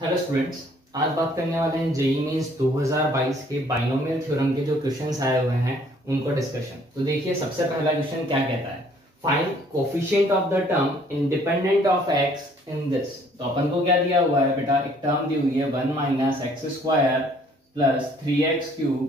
Hello students, आज बात करने वाले हैं जेईई मेंस 2022 के बाइनोमियल थ्योरम के जो क्वेश्चंस आए हुए हैं उनको डिस्कशन। तो देखिए, सबसे पहला क्वेश्चन क्या कहता है, find coefficient of the term independent of x in this. तो अपन को क्या दिया हुआ है बेटा, एक टर्म दी हुई है 1 minus x square plus 3x cube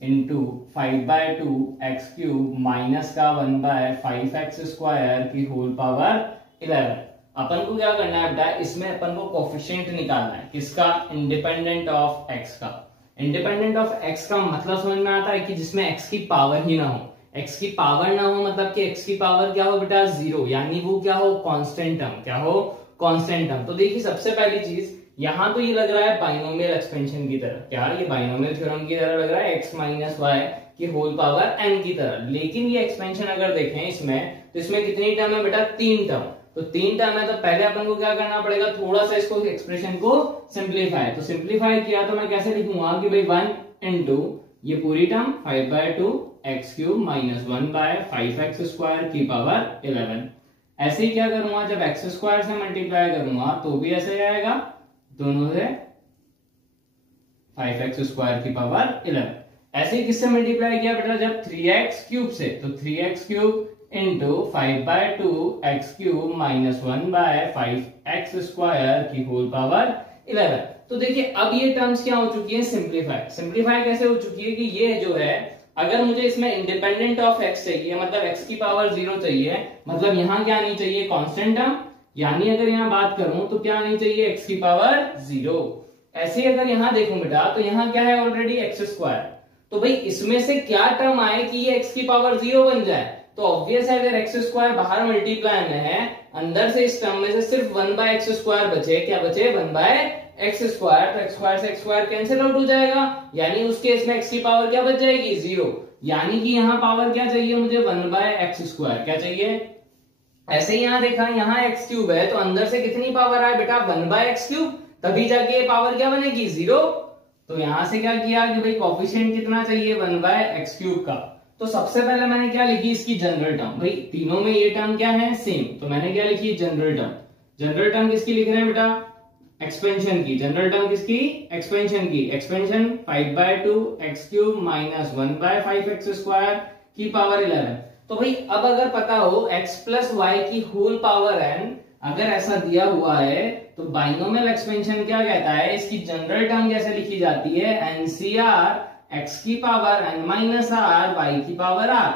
into 5/2 x cube minus का 1/5x स्क्वायर की होल पावर 11। अपन को क्या करना है बेटा, इसमें अपन को कोफिशिएंट निकालना है, किसका, इंडिपेंडेंट ऑफ एक्स का। इंडिपेंडेंट ऑफ एक्स का मतलब समझ में आता है कि जिसमें एक्स की पावर ही ना हो। एक्स की पावर ना हो मतलब कि एक्स की पावर क्या हो बेटा, 0, यानी वो क्या हो, कांस्टेंट टर्म। क्या हो, कांस्टेंट टर्म। तो देखिए, सबसे पहली चीज यहां तो ये लग रहा है बाइनोमियल एक्सपेंशन की तरह। क्या, ये बाइनोमियल थ्योरम की तरह लग रहा है, x माइनस वाई की होल पावर n की तरह। लेकिन ये एक्सपेंशन अगर देखें इसमें, तो इसमें कितनी टर्म है बेटा, 3 टर्म। तो 3 टर्म है, तो पहले अपन को क्या करना पड़ेगा, थोड़ा सा इसको एक्सप्रेशन को सिंप्लीफाई। तो सिंप्लीफाई किया तो मैं कैसे लिखूंगा कि भाई 1 इंटू ये पूरी term 5/2 x cube minus 1/5x square की पावर 11। ऐसे ही क्या करूंगा, जब एक्स स्क्वायर से मल्टीप्लाई करूंगा तो भी ऐसे आएगा, दोनों से 5x स्क्वायर की पावर 11। ऐसे ही किससे मल्टीप्लाई किया बेटा, जब 3x क्यूब से, तो 3x cube into 5/2 x cube minus 1/5x square की होल पावर 11। तो देखिए, अब ये टर्म्स क्या हो चुकी है, सिंप्लीफाई। सिंप्लीफाई कैसे हो चुकी है कि ये जो है, अगर मुझे इसमें इंडिपेंडेंट ऑफ एक्स चाहिए, मतलब एक्स की पावर 0 चाहिए, मतलब यहाँ क्या आनी चाहिए, कांस्टेंट टर्म। यानी अगर यहाँ बात करूं तो क्या आनी चाहिए, एक्स की पावर 0। ऐसे ही अगर यहाँ देखूं बेटा, तो यहाँ क्या है, ऑलरेडी एक्स स्क्वायर। तो भाई इसमें से क्या टर्म आए कि ये एक्स की पावर 0 बन जाए। तो ऑब्वियस है, अगर एक्स स्क्वायर बाहर मल्टीप्लाई में है, अंदर से इस टर्म में से सिर्फ 1/x स्क्वायर बचे। क्या बचे, 1/x स्क्वायर। तो एक्स स्क्वायर से एक्स स्क्वायर कैंसिल आउट हो जाएगा, यानी उस केस में एक्स की पावर क्या बच जाएगी, 0। यानी कि यहाँ पावर क्या चाहिए मुझे, 1/x स्क्वायर। क्या चाहिए, ऐसे ही यहाँ देखा, यहाँ एक्स क्यूब है, तो अंदर से कितनी पावर आए बेटा, 1/x क्यूब, तभी जाके ये पावर क्या बनेगी, 0। तो यहां से क्या किया कि भाई कोफिशिएंट कितना चाहिए, 1/x क्यूब का। तो सबसे पहले मैंने क्या लिखी, इसकी जनरल टर्म। भाई तीनों में ये टर्म क्या है, सेम, तो मैंने क्या लिखी, जनरल टर्म। जनरल टर्म किसकी लिख रहे हैं बेटा, एक्सपेंशन की। जनरल टर्म किसकी, एक्सपेंशन की। Expansion 5/2 x cube minus 1/5x square की पावर 11। तो भाई अब अगर पता हो x प्लस वाई की होल पावर n, अगर ऐसा दिया हुआ है, तो बाइनोमियल एक्सपेंशन क्या कहता है, इसकी जनरल टर्म कैसे लिखी जाती है, NCR x की power n minus r y की पावर r।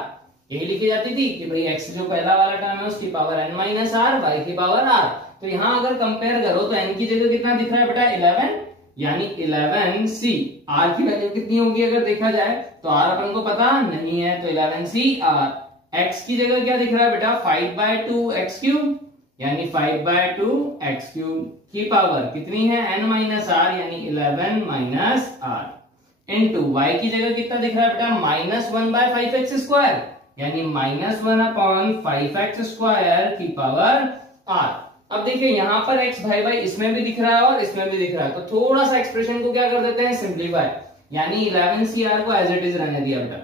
यही लिखी जाती थी कि भाई x जो पहला वाला टर्म है उसकी power n minus r, y की पावर r। तो यहां अगर कंपेयर करो तो n की जगह कितना दिख रहा है बेटा, 11, यानी 11c। r की वैल्यू कितनी होगी अगर देखा जाए, तो r अपन को पता नहीं है, तो 11c r। x की जगह क्या दिख रहा है बेटा, 5/2 एक्स क्यूब, यानी 5/2 एक्स क्यूब की पावर कितनी है, n माइनस आर, यानी 11 माइनस आर। इंटू वाई की जगह कितना दिख रहा है बेटा, माइनस 1/5x स्क्वायर, यानी -1/5x स्क्वायर की पावर r। अब देखिए, यहां पर x भाई भाई इसमें भी दिख रहा है और इसमें भी दिख रहा है, तो थोड़ा सा एक्सप्रेशन को क्या कर देते हैं, सिंप्लीफाई। यानी 11cr को एज इट इज रहने दिया बेटा।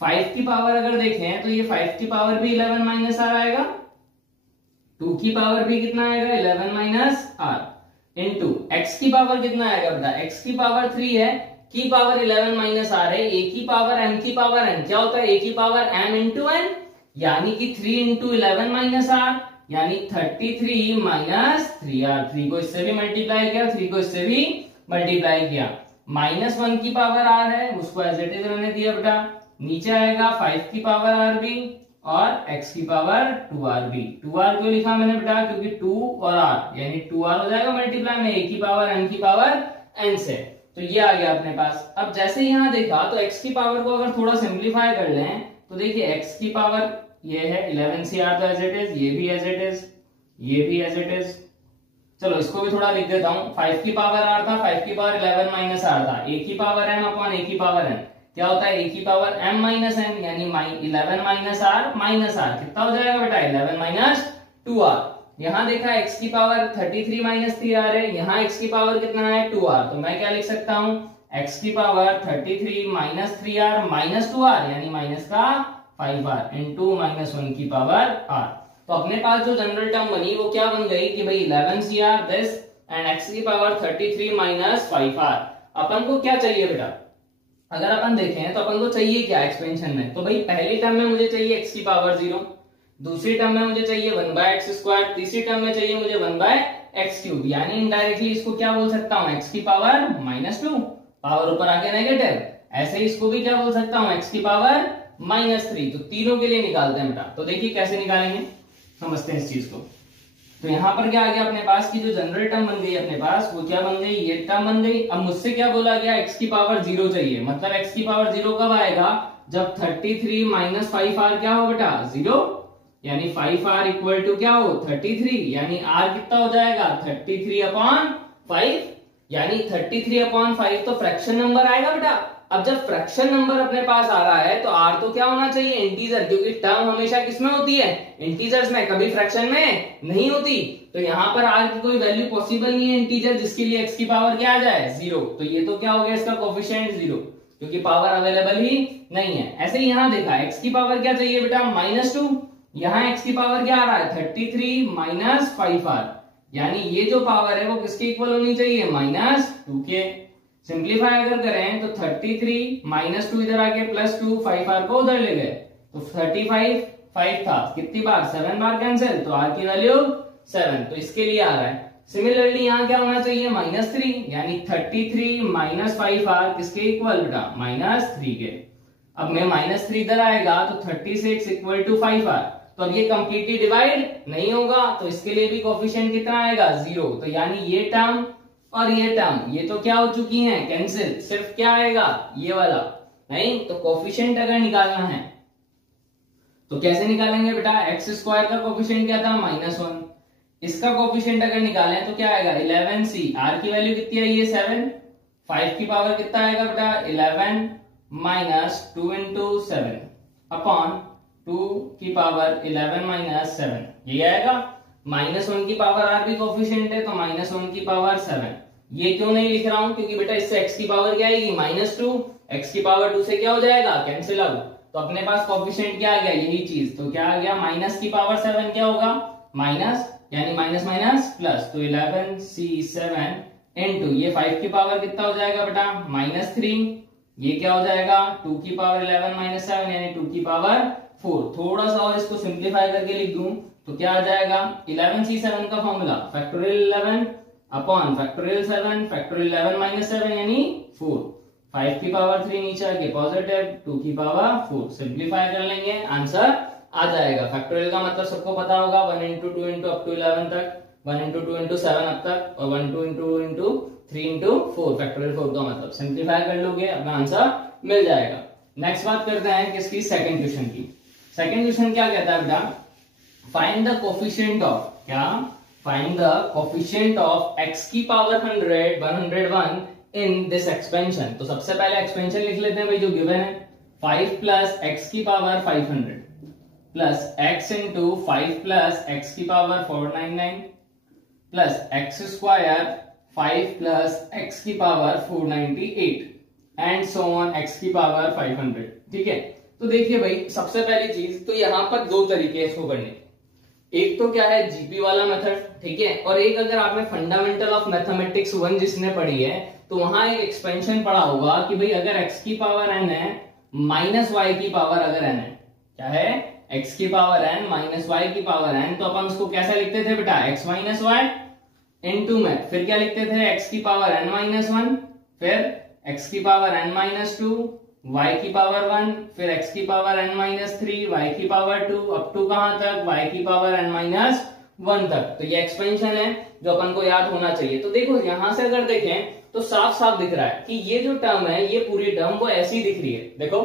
5 की पावर अगर देखें तो ये 5 की पावर भी 11 माइनस आर आएगा, 2 की पावर भी कितना आएगा, 11 माइनस आर। इंटू x की पावर कितना आएगा बेटा, x की पावर 3 है, की पावर 11 माइनस आर है, a की पावर m की पावर n। क्या होता है, a की पावर m इंटू n, यानी कि 3 इंटू 11 माइनस आर, यानी 33 माइनस 3r। 3 को इससे भी मल्टीप्लाई किया, 3 को इससे भी मल्टीप्लाई किया। -1 की पावर r है, उसको एज इट इज रहने दिया बेटा। नीचे आएगा 5 की पावर r भी और x की पावर 2r भी। 2r क्यों लिखा मैंने बेटा, क्योंकि 2 और r, यानी 2r हो जाएगा मल्टीप्लाई में a की पावर n की पावर n से। तो ये आ गया अपने पास। अब जैसे यहाँ देखा, तो x की पावर को अगर थोड़ा सिंप्लीफाई कर लें, तो देखिए x की पावर ये है 11cr, तो एज इट इज, ये भी एज इट इज, ये भी एज इट इज। चलो इसको भी थोड़ा लिख देता हूं। 5 की पावर r था, 5 की पावर 11 माइनस r था, a की पावर m अपॉन a की पावर n। क्या होता है, a की पावर m माइनस n, यानी 11 माइनस r माइनस r। कितना हो जाएगा बेटा, 11 माइनस 2r। यहाँ देखा x की पावर 33 माइनस 3r है, यहाँ x की पावर कितना है, 2r। तो मैं क्या लिख सकता हूँ, x की power 33 minus 3r minus 2r, यानी माइनस का 5r इंटू -1 की पावर r। तो अपने पास जो जनरल टर्म बनी वो क्या बन गई कि भाई 11cr दिस एंड x की पावर 33 माइनस 5r। अपन को क्या चाहिए बेटा, अगर अपन देखें तो अपन को चाहिए क्या एक्सपेंशन में, तो भाई पहली टर्म में मुझे चाहिए x की पावर 0, दूसरी टर्म में मुझे चाहिए 1/x², तीसरी टर्म में चाहिए मुझे 1/x³, यानी इनडायरेक्टली इसको क्या बोल सकता हूँ, x की पावर -2, पावर ऊपर आके नेगेटिव। ऐसे ही इसको भी क्या बोल सकता हूँ, x की पावर -3। तो तीनों के लिए निकालते हैं बेटा। तो देखिए कैसे निकालेंगे, समझते हैं इस चीज को। तो यहाँ पर क्या आ गया अपने पास की जो जनरल टर्म बन गई अपने पास, वो क्या बन गई, ये टर्म बन गई। अब मुझसे क्या बोला गया, x की पावर 0 चाहिए, मतलब x की पावर 0 कब आएगा, जब 33 माइनस 5r क्या हो बेटा, 0, यानी 5r इक्वल टू क्या हो, 33, यानी r कितना हो जाएगा, 33/5, यानी 33/5 तो फ्रैक्शन नंबर आएगा बेटा। अब जब फ्रैक्शन नंबर अपने पास आ रहा है तो r तो क्या होना चाहिए, इंटीजर, क्योंकि टर्म हमेशा किसमें होती है, इंटीजर्स में, कभी फ्रैक्शन में नहीं होती। तो यहाँ पर r की कोई वैल्यू पॉसिबल नहीं है इंटीजर जिसके लिए x की पावर क्या आ जाए, 0। तो ये तो क्या हो गया इसका कोफिशिएंट 0, क्योंकि पावर अवेलेबल ही नहीं है। ऐसे ही यहाँ देखा x की पावर क्या चाहिए बेटा, -2, यहाँ x की पावर क्या आ रहा है, 33 माइनस 5r, यानी ये जो पावर है वो किसके इक्वल होनी चाहिए, -2 के। सिंप्लीफाई अगर करें तो 33 -2 इधर आ गया, +2, 5r को उधर ले गए, तो 35 5 था, कितनी बार, 7 बार कैंसिल, तो r की वैल्यू 7, तो इसके लिए आ रहा है। सिमिलरली यहाँ क्या होना चाहिए, -3, यानी 33 माइनस 5r किसके इक्वल बेटा, -3 के। अब में -3 इधर आएगा तो 36 इक्वल टू 5r, तो अब ये कंप्लीटली डिवाइड नहीं होगा, तो इसके लिए भी कोफिशिएंट कितना आएगा, 0। तो यानी ये टर्म और ये टर्म ये तो क्या हो चुकी हैं, कैंसिल, सिर्फ क्या आएगा, ये वाला नहीं। तो कोफिशिएंट अगर निकालना है तो कैसे निकालेंगे बेटा, x² का कोफिशिएंट क्या था, -1, इसका कोफिशिएंट अगर निकालें तो क्या आएगा, 11c, r की वैल्यू कितनी आई है, 7, 5 की पावर कितना आएगा बेटा, 11 माइनस 2 इंटू 7 अपॉन 2 की पावर 11 माइनस 7, ये आएगा। -1 की पावर r भी कोफिशिएंट है, तो -1 की पावर 7। ये क्यों नहीं लिख रहा हूं, क्योंकि बेटा इससे x की पावर क्या आएगी, -2, x की पावर 2 से क्या हो जाएगा, कैंसिल आउट। तो अपने पास कोफिशिएंट क्या आ गया, यही चीज, तो क्या आ गया, माइनस की पावर 7 क्या होगा, माइनस, यानी माइनस माइनस प्लस, तो 11c7 इंटू ये 5 की पावर कितना हो जाएगा बेटा, -3, ये क्या हो जाएगा, 2 की पावर 11 माइनस 7, यानी 2 की पावर 4। थोड़ा सा और इसको सिंप्लीफाई करके लिख दूं तो क्या आ जाएगा, 11c7 का formula factorial 11 upon factorial 7 factorial 11 minus 7 यानी 4, 5 की पावर 3 नीचे आके पॉजिटिव, 2 की पावर 4, सिंप्लीफाई कर लेंगे आंसर आ जाएगा। फैक्टोरियल का मतलब सबको पता होगा, 1 इंटू 2 इंटू अप टू 11 तक, 1 इंटू 2 इंटू 7 अब तक, और 1 2 इंटू इंटू 3 इंटू 4, फैक्टोरियल 4 का मतलब सिंप्लीफाई कर लोगे, अपना आंसर मिल जाएगा। नेक्स्ट बात करते हैं किसकी, सेकंड क्वेश्चन की। सेकंड क्वेश्चन क्या कहता है बेटा, फाइंड द कोफिशिएंट ऑफ, क्या, find the coefficient of x की पावर 100 101 इन दिस एक्सपेंशन। तो सबसे पहले एक्सपेंशन लिख लेते हैं भाई जो गिवन है, 5 प्लस x की power 500 plus x into 5 plus x की power 499 plus x² 5 plus x की power 498 and so on x की पावर 500। ठीक है, तो देखिए भाई सबसे पहली चीज तो यहाँ पर दो तरीके हैं इसको करने, एक तो क्या है जीपी वाला मेथड, ठीक है, और एक अगर आपने फंडामेंटल ऑफ मैथमेटिक्स 1 जिसने पढ़ी है तो वहां एक एक्सपेंशन पढ़ा होगा कि भाई अगर x की पावर n है माइनस y की पावर अगर n है, क्या है, x की पावर n माइनस y की पावर n, तो अपन उसको कैसे लिखते थे बेटा, x माइनस y इनटू में, फिर क्या लिखते थे, x की पावर n माइनस 1, फिर x की पावर n माइनस 2, y की पावर 1, फिर x की पावर n माइनस 3, y की पावर 2, अप टू कहां तक, y की पावर n माइनस 1 तक। तो ये एक्सपेंशन है जो अपन को याद होना चाहिए। तो देखो यहां से अगर देखें तो साफ साफ दिख रहा है कि ये जो टर्म है ये पूरी टर्म को ऐसी दिख रही है। देखो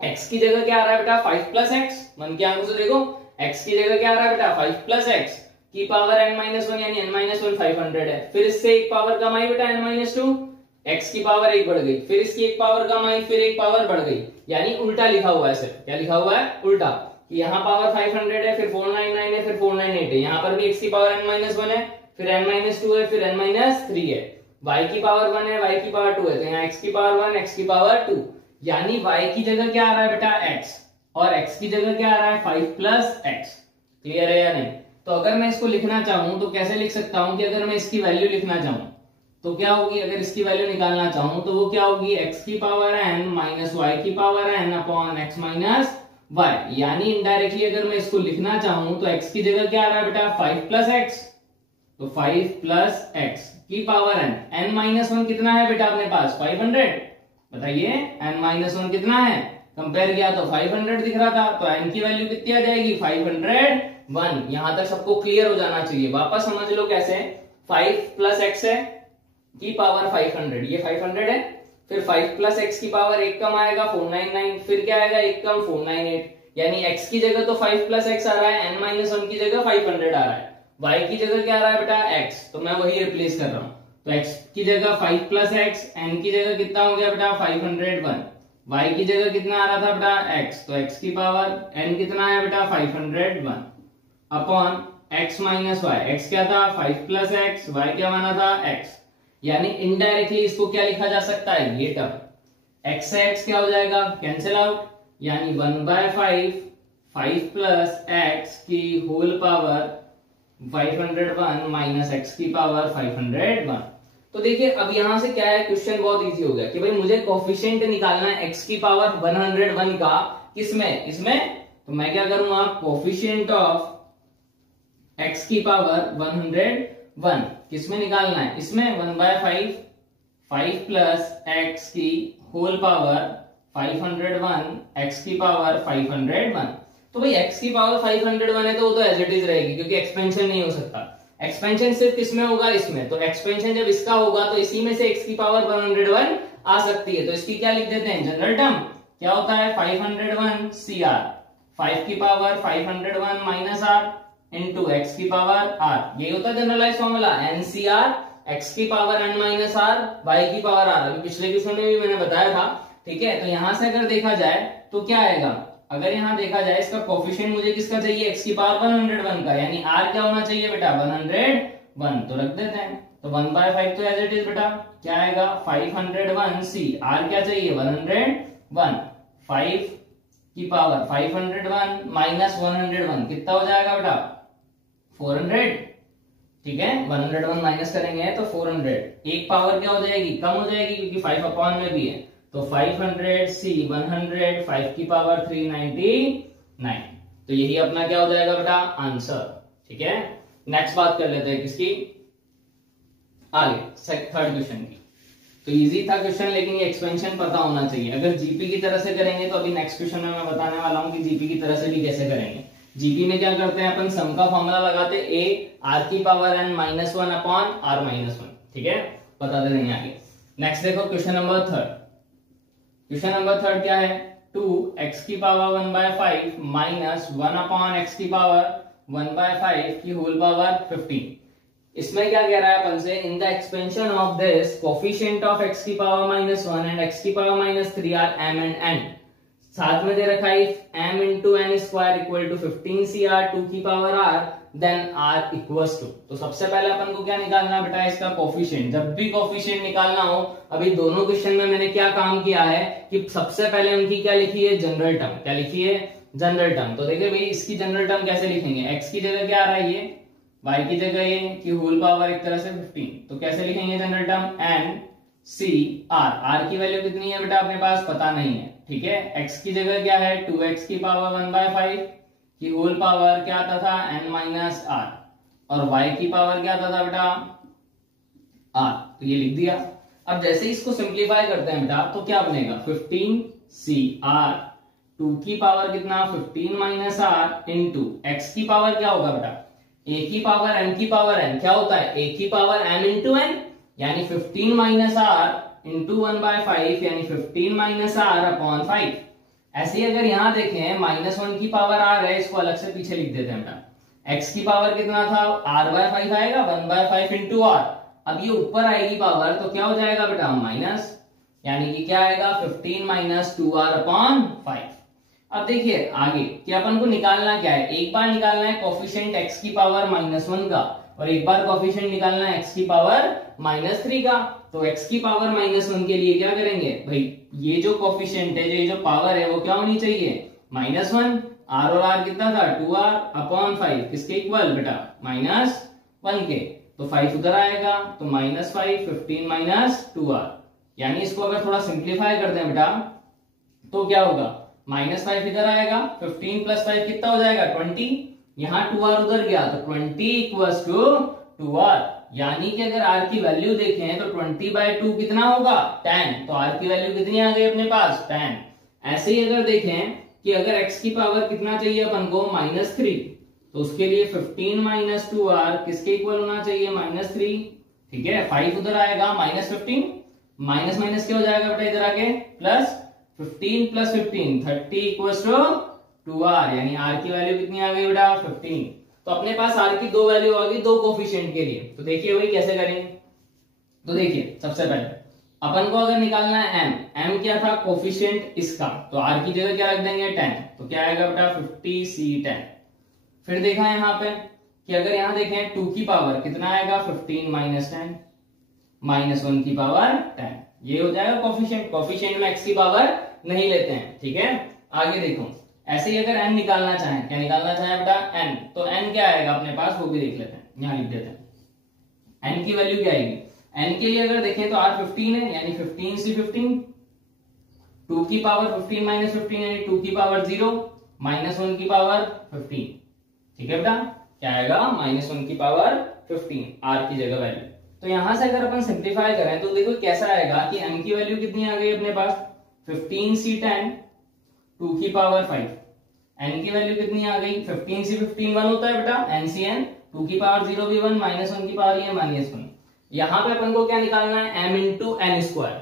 x की जगह क्या आ रहा है बेटा, 5 प्लस एक्स, मन की आंखों से देखो, x की जगह क्या आ रहा है बेटा, 5 प्लस एक्स की पावर n माइनस 1, यानी n माइनस 1 500 है, फिर इससे एक पावर कम आई बेटा n माइनस 2, x की पावर 1 बढ़ गई, फिर इसकी एक पावर कम आई, फिर एक पावर बढ़ गई, यानी उल्टा लिखा हुआ है सिर्फ, क्या लिखा हुआ है, उल्टा, कि यहाँ पावर 500 है, फिर 499 है, फिर 498 है, यहाँ पर भी x की पावर n माइनस 1 है, फिर n माइनस 2 है, फिर n माइनस 3 है, y की पावर 1 है, y की पावर 2 है, तो यहाँ x की पावर 1 x की पावर 2, यानी y की जगह क्या आ रहा है बेटा x, और x की जगह क्या आ रहा है 5 प्लस एक्स। क्लियर है या नहीं? तो अगर मैं इसको लिखना चाहूं तो कैसे लिख सकता हूं कि अगर मैं इसकी वैल्यू लिखना चाहूं तो क्या होगी, अगर इसकी वैल्यू निकालना चाहूं तो वो क्या होगी, x की पावर n माइनस वाई की power n upon x minus y. यानी इनडायरेक्टली अगर मैं इसको लिखना चाहूं तो x की जगह क्या आ रहा है बेटा 5 प्लस एक्स, तो 5 प्लस एक्स की power n, n minus one कितना है बेटा अपने पास 500, बताइए n माइनस वन कितना है, कंपेयर किया तो 500 दिख रहा था, तो n की वैल्यू कितनी आ जाएगी 501। यहां तक सबको क्लियर हो जाना चाहिए। वापस समझ लो कैसे, 5 प्लस एक्स है की पावर 500, ये 500 है, फिर 5 प्लस एक्स की पावर एक कम आएगा 499, फिर क्या आएगा एक कम 498, यानी x की जगह तो 5 प्लस एक्स आ रहा है, n माइनस वन की जगह 500 आ रहा है, y की जगह क्या आ रहा है बेटा x, तो मैं वही रिप्लेस कर रहा हूं, तो x की जगह 5 प्लस एक्स, n की जगह कितना हो गया बेटा 501, y की जगह कितना आ रहा था बेटा x, तो x की पावर n कितना है बेटा 501 upon x minus y, x क्या था 5 प्लस एक्स, y क्या माना था x, यानी इनडायरेक्टली इसको क्या लिखा जा सकता है, ये टर्म x से x क्या हो जाएगा कैंसिल आउट, यानी 1/5 5 प्लस एक्स की होल पावर 501 माइनस एक्स की पावर 501। तो देखिए अब यहां से क्या है, क्वेश्चन बहुत इजी हो गया कि भाई मुझे कोफिशिएंट निकालना है x की पावर 101 का, किसमें, इसमें, तो मैं क्या करूंगा कोफिशिएंट ऑफ x की पावर 101 किसमें निकालना है, इसमें 1/5 5 प्लस एक्स की होल पावर 501 x की पावर 501। तो भाई x की पावर 501 है तो वो तो एज इट इज रहेगी क्योंकि एक्सपेंशन नहीं हो सकता, एक्सपेंशन सिर्फ किसमें होगा, इसमें, तो एक्सपेंशन जब इसका होगा तो इसी में से x की पावर 101 आ सकती है, तो इसकी क्या लिख देते हैं जनरल टर्म, क्या होता है 501 cr, 5 की power 501 minus r into x की पावर r, ये होता है जनरलाइज फॉर्मूला NCR, x की power n minus r, y की पावर r, अभी पिछले क्वेश्चन में भी मैंने बताया था, ठीक है। तो यहां से अगर देखा जाए तो क्या आएगा, अगर यहां देखा जाए इसका कोफिशिएंट मुझे किसका चाहिए, x की पावर 101 का, यानी r क्या होना चाहिए बेटा 101, तो रख देते हैं, तो 1/5 तो एज इट इज बेटा क्या आएगा 501c, r क्या चाहिए 101, 5 की पावर 501 माइनस 101 कितना हो जाएगा बेटा 400, ठीक है, 101 माइनस करेंगे तो 400, एक पावर क्या हो जाएगी कम हो जाएगी क्योंकि 5 अपॉन में भी है, तो 500c 100 5 की पावर 399, तो यही अपना क्या हो जाएगा बेटा आंसर, ठीक है। नेक्स्ट बात कर लेते हैं किसकी, आगे थर्ड क्वेश्चन की। तो इजी था क्वेश्चन, लेकिन ये एक्सपेंशन पता होना चाहिए। अगर जीपी की तरह से करेंगे तो अभी नेक्स्ट क्वेश्चन में मैं बताने वाला हूं कि जीपी की तरह से भी कैसे करेंगे। जीपी में क्या करते हैं अपन, सम का फॉर्मूला लगाते a r की power n minus one upon r minus one, ठीक है, बताते रहेंगे आगे। नेक्स्ट देखो question number third, question number third क्या है, 2x की पावर 1/5 माइनस 1 अपॉन x की पावर 1/5 की होल पावर 15। इसमें क्या कह रहा है अपन से, in the expansion of this coefficient of x की पावर -1 एंड x की power -3 are m and n, साथ में दे रखा है m into n square equal to 15cr 2 की power r then r equals to. तो सबसे पहले अपन को क्या निकालना है बेटा, इसका कोफिशिएंट। जब भी कोफिशिएंट निकालना हो, अभी दोनों क्वेश्चन में मैंने क्या काम किया है कि सबसे पहले उनकी क्या लिखी है जनरल टर्म, क्या लिखी है जनरल टर्म। तो देखिए भाई इसकी जनरल टर्म कैसे लिखेंगे, x की जगह क्या आ रहा है ये, y की जगह ये की होल पावर एक तरह से 15, तो कैसे लिखेंगे general term n c r की वैल्यू कितनी है बेटा अपने पास पता नहीं है, ठीक है। x की जगह क्या है 2x की पावर 1/5 की होल पावर क्या आता था n माइनस r, और y की पावर क्या आता था बेटा r, तो ये लिख दिया। अब जैसे इसको सिंप्लीफाई करते हैं बेटा तो क्या बनेगा 15cr 2 की पावर कितना 15 माइनस r इंटू x की पावर क्या होगा बेटा a की पावर n की पावर n, क्या होता है a की पावर m इंटू n, यानी 15 माइनस r इंटू 1/5 यानी 15 माइनस r अपॉन 5। ऐसे ही अगर यहां देखें -1 की पावर r है, इसको अलग से पीछे लिख देते हैं बेटा, x की पावर कितना था r/5 आएगा 1/5 इंटू r, अब ये ऊपर आएगी पावर तो क्या हो जाएगा बेटा माइनस, यानी कि क्या आएगा 15 माइनस 2r अपॉन 5। अब देखिए आगे कि अपन को निकालना क्या है, एक बार निकालना है कोफिशिएंट x की पावर -1 का और एक बार कोफिशिएंट निकालना है x की पावर -3 का। तो x की पावर -1 के लिए क्या करेंगे भाई, ये जो कोफिशिएंट है, ये जो पावर है वो क्या होनी चाहिए -1, r और r कितना था 2r अपॉन 5 किसके इक्वल बेटा -1 के, तो 5 उधर आएगा तो -5 15 माइनस 2r, यानी इसको अगर थोड़ा सिंप्लीफाई कर दें बेटा तो क्या होगा -5 इधर आएगा 15 प्लस 5 कितना हो जाएगा 20, यहाँ 2r उधर गया तो 20 इक्वल्स टू 2r, यानी कि अगर r की वैल्यू देखें तो 20/2 कितना होगा 10, तो r की वैल्यू कितनी आ गई अपने पास 10। ऐसे ही अगर देखें कि अगर x की पावर कितना चाहिए अपन को -3, तो उसके लिए 15 माइनस 2r किसके इक्वल होना चाहिए -3, ठीक है 5 उधर आएगा -15 माइनस माइनस क्या हो जाएगा बेटा इधर आके plus 15 plus 15 30 equals to 2r, यानी r की वैल्यू कितनी आ गई बेटा 15। तो अपने पास r की दो वैल्यू आ गई दो कोफिशिएंट के लिए, तो देखिए वही कैसे करेंगे। तो देखिए सबसे पहले अपन को अगर निकालना है m क्या था कोफिशिएंट इसका, तो r की जगह क्या रख देंगे 10, तो क्या आएगा बेटा 50c10। फिर देखा यहाँ पे कि अगर यहाँ देखें 2 की पावर कितना आएगा 15 माइनस 10 -1 की पावर 10, ये हो जाएगा कोफिशिएंट। कोफिशिएंट में x की पावर नहीं लेते हैं, ठीक है। आगे देखो ऐसे ही अगर n निकालना चाहें, क्या निकालना चाहें बेटा n, तो n क्या आएगा अपने पास वो भी देख लेते हैं, यहाँ लिख देते हैं n की वैल्यू क्या आएगी। n के लिए अगर देखें तो r 15 है यानी 15c15, 2 की पावर 15 माइनस 15 यानी 2 की पावर 0 -1 की पावर 15, ठीक है बेटा क्या आएगा -1 की पावर 15 r की जगह वैल्यू। तो यहां से अगर अपन सिंप्लीफाई करें तो देखो कैसा आएगा कि m की वैल्यू कितनी आ गई अपने पास 15c10 2 की पावर 5, n की वैल्यू कितनी आ गई 15c15 1 होता है बेटा ncn 2 की पावर 0 भी 1 -1 की पावर ये -1। यहाँ पे अपन को क्या निकालना है m into n square,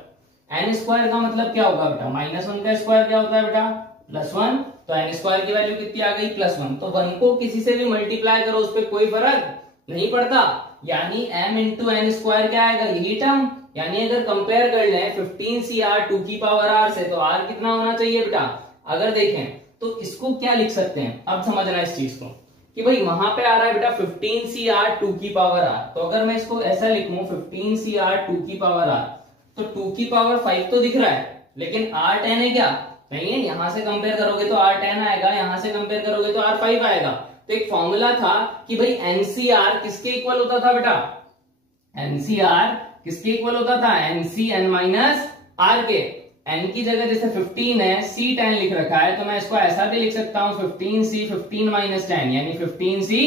n square का मतलब क्या होगा बेटा -1 का स्क्वायर क्या होता है बेटा +1, तो एन स्क्वायर की वैल्यू कितनी आ गई +1, तो 1 को किसी से भी मल्टीप्लाई करो उस पर कोई फर्क नहीं पड़ता, यानी m इंटू एन स्क्वायर क्या आएगा यही टर्म, यानी अगर कंपेयर कर लें 15cr 2 की पावर r से तो r कितना होना चाहिए बेटा। अगर देखें तो इसको क्या लिख सकते हैं, अब समझना इस चीज को कि भाई वहां पे आ रहा है बेटा 15cr 2 की पावर r, तो अगर मैं इसको ऐसा लिखूं 15cr 2 की पावर r, तो 2 की पावर 5 तो दिख रहा है लेकिन r 10 है क्या नहीं है, यहां से कंपेयर करोगे तो r 10 आएगा, यहां से कंपेयर करोगे तो r 5 आएगा। तो एक फॉर्मूला था कि भाई NCR किसके इक्वल होता था बेटा, NCR किसके इक्वल होता था NCn माइनस r के, n की जगह जैसे 15 है C10 लिख रखा है तो मैं इसको ऐसा भी लिख सकता हूं 15C 15 माइनस 10 यानी 15C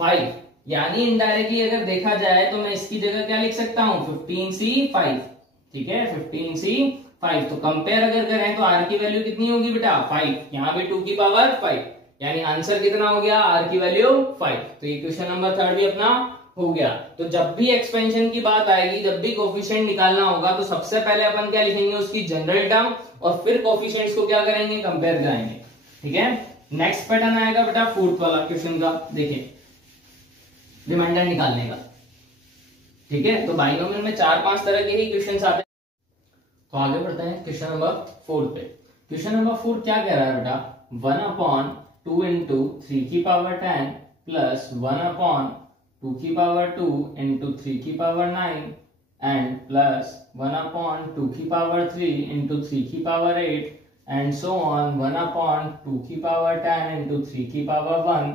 5, यानी इनडायरेक्टली अगर देखा जाए तो मैं इसकी जगह क्या लिख सकता हूं 15C 5, ठीक है 15C 5। तो कंपेयर अगर करें तो r की वैल्यू कितनी होगी बेटा 5, यहाँ भी 2 की पावर 5, यानी आंसर कितना हो गया r की वैल्यू 5। तो ये क्वेश्चन नंबर 3 भी अपना हो गया। तो जब भी एक्सपेंशन की बात आएगी, जब भी कोफिशिएंट निकालना होगा तो सबसे पहले अपन क्या लिखेंगे उसकी जनरल टर्म और फिर कोफिशिएंट्स को क्या करेंगे कंपेयर कराएंगे, ठीक है। नेक्स्ट पैटर्न आएगा बेटा फोर्थ वाला क्वेश्चन का, देखिए रिमाइंडर निकालने का, ठीक है। तो बाइनोमियल में 4-5 तरह के ही क्वेश्चन आते हैं। तो आगे बढ़ते हैं क्वेश्चन नंबर 4 पे। क्वेश्चन नंबर 4 क्या कह रहा है बेटा 1/2 इंटू 3 की पावर 10 प्लस 1/2 की पावर 2 इंटू 3 की पावर 9 एंड प्लस 1/2 की पावर 3 इंटू 3 की पावर 8 एंड सो ऑन 1/2 की पावर 10 इंटू 3 की पावर 1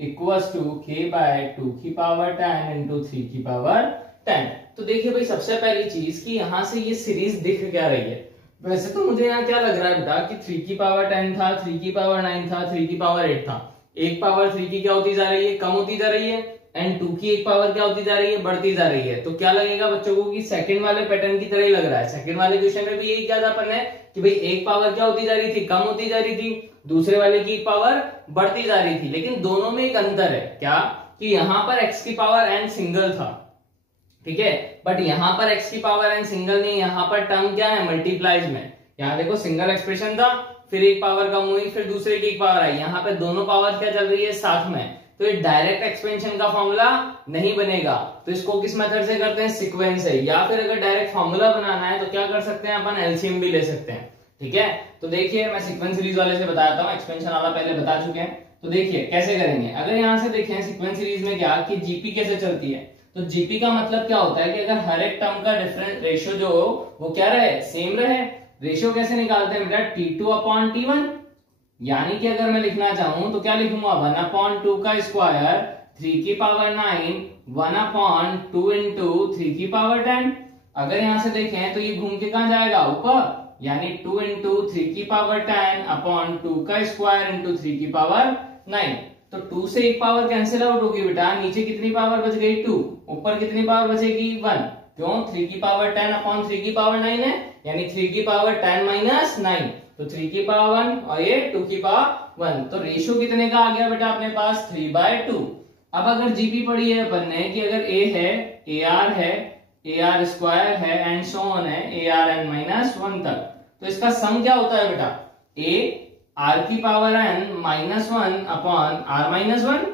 इक्वल्स टू k/2 की पावर 10 इंटू 3 की पावर 10। तो देखिए भाई सबसे पहली चीज कि यहाँ से ये सीरीज दिख क्या रही है, वैसे तो मुझे यहाँ क्या लग रहा है बेटा कि 3 की पावर 10 था, 3 की पावर 9 था, 3 की पावर 8 था, एक पावर 3 की क्या होती जा रही है कम होती जा रही है एंड 2 की एक पावर क्या होती जा रही है बढ़ती जा रही है। तो क्या लगेगा बच्चों को कि सेकंड वाले पैटर्न की तरह ही लग रहा है। सेकंड वाले क्वेश्चन में भी यही क्या था अपन ने कि भाई एक पावर क्या होती जा रही थी कम होती जा रही थी, दूसरे वाले की पावर बढ़ती जा रही थी, लेकिन दोनों में एक अंतर है क्या कि यहाँ पर x की पावर n सिंगल था, ठीक है, बट यहाँ पर x की पावर n सिंगल नहीं, यहाँ पर टर्म क्या है मल्टीप्लाइज में। यहाँ देखो सिंगल एक्सप्रेशन था फिर एक पावर कम हुई फिर दूसरे की एक पावर आई, यहाँ पे दोनों पावर क्या चल रही है साथ में, तो ये डायरेक्ट एक्सपेंशन का फॉर्मूला नहीं बनेगा। तो इसको किस मेथड से करते हैं सीक्वेंस से, या फिर अगर डायरेक्ट फॉर्मूला बनाना है तो क्या कर सकते हैं अपन एलसीएम भी ले सकते हैं, ठीक है। तो देखिए मैं सीक्वेंस सीरीज वाले से बताता हूँ, एक्सपेंशन वाला पहले बता चुके हैं। तो देखिए कैसे करेंगे, अगर यहाँ से देखें सीक्वेंस सीरीज में क्या कि जीपी कैसे चलती है, तो जीपी का मतलब क्या होता है कि अगर हर एक टर्म का डिफरेंस रेशियो जो हो वो क्या रहे सेम रहे। रेशियो कैसे निकालते हैं बेटा T2/T1, यानी कि अगर मैं लिखना चाहूं तो क्या लिखूंगा, 1/2 का स्क्वायर 3 की पावर 9 1/2 इंटू 3 की पावर 10। अगर यहां से देखें तो ये घूम के कहां जाएगा, ऊपर, यानी 2 इंटू 3 की पावर 10 अपॉन 2 का स्क्वायर इंटू 3 की पावर 9। तो 2 से एक पावर कैंसिल आउट होगी बेटा, नीचे कितनी पावर बच गई 2, ऊपर कितनी पावर बचेगी 1। क्यों, 3 की पावर 10 अपॉन 3 की पावर 9 है, यानी 3 की पावर 10 माइनस 9, तो 3 की पावर 1 और ये 2 की पावर 1। तो रेशियो कितने का आ गया बेटा अपने पास, 3/2। अब अगर जीपी पढ़ी है अपन ने कि अगर ए है AR स्क्वायर है एंड सो ऑन है ARn माइनस 1 तक, तो इसका सम क्या होता है बेटा, A R की power n minus 1 upon R minus 1।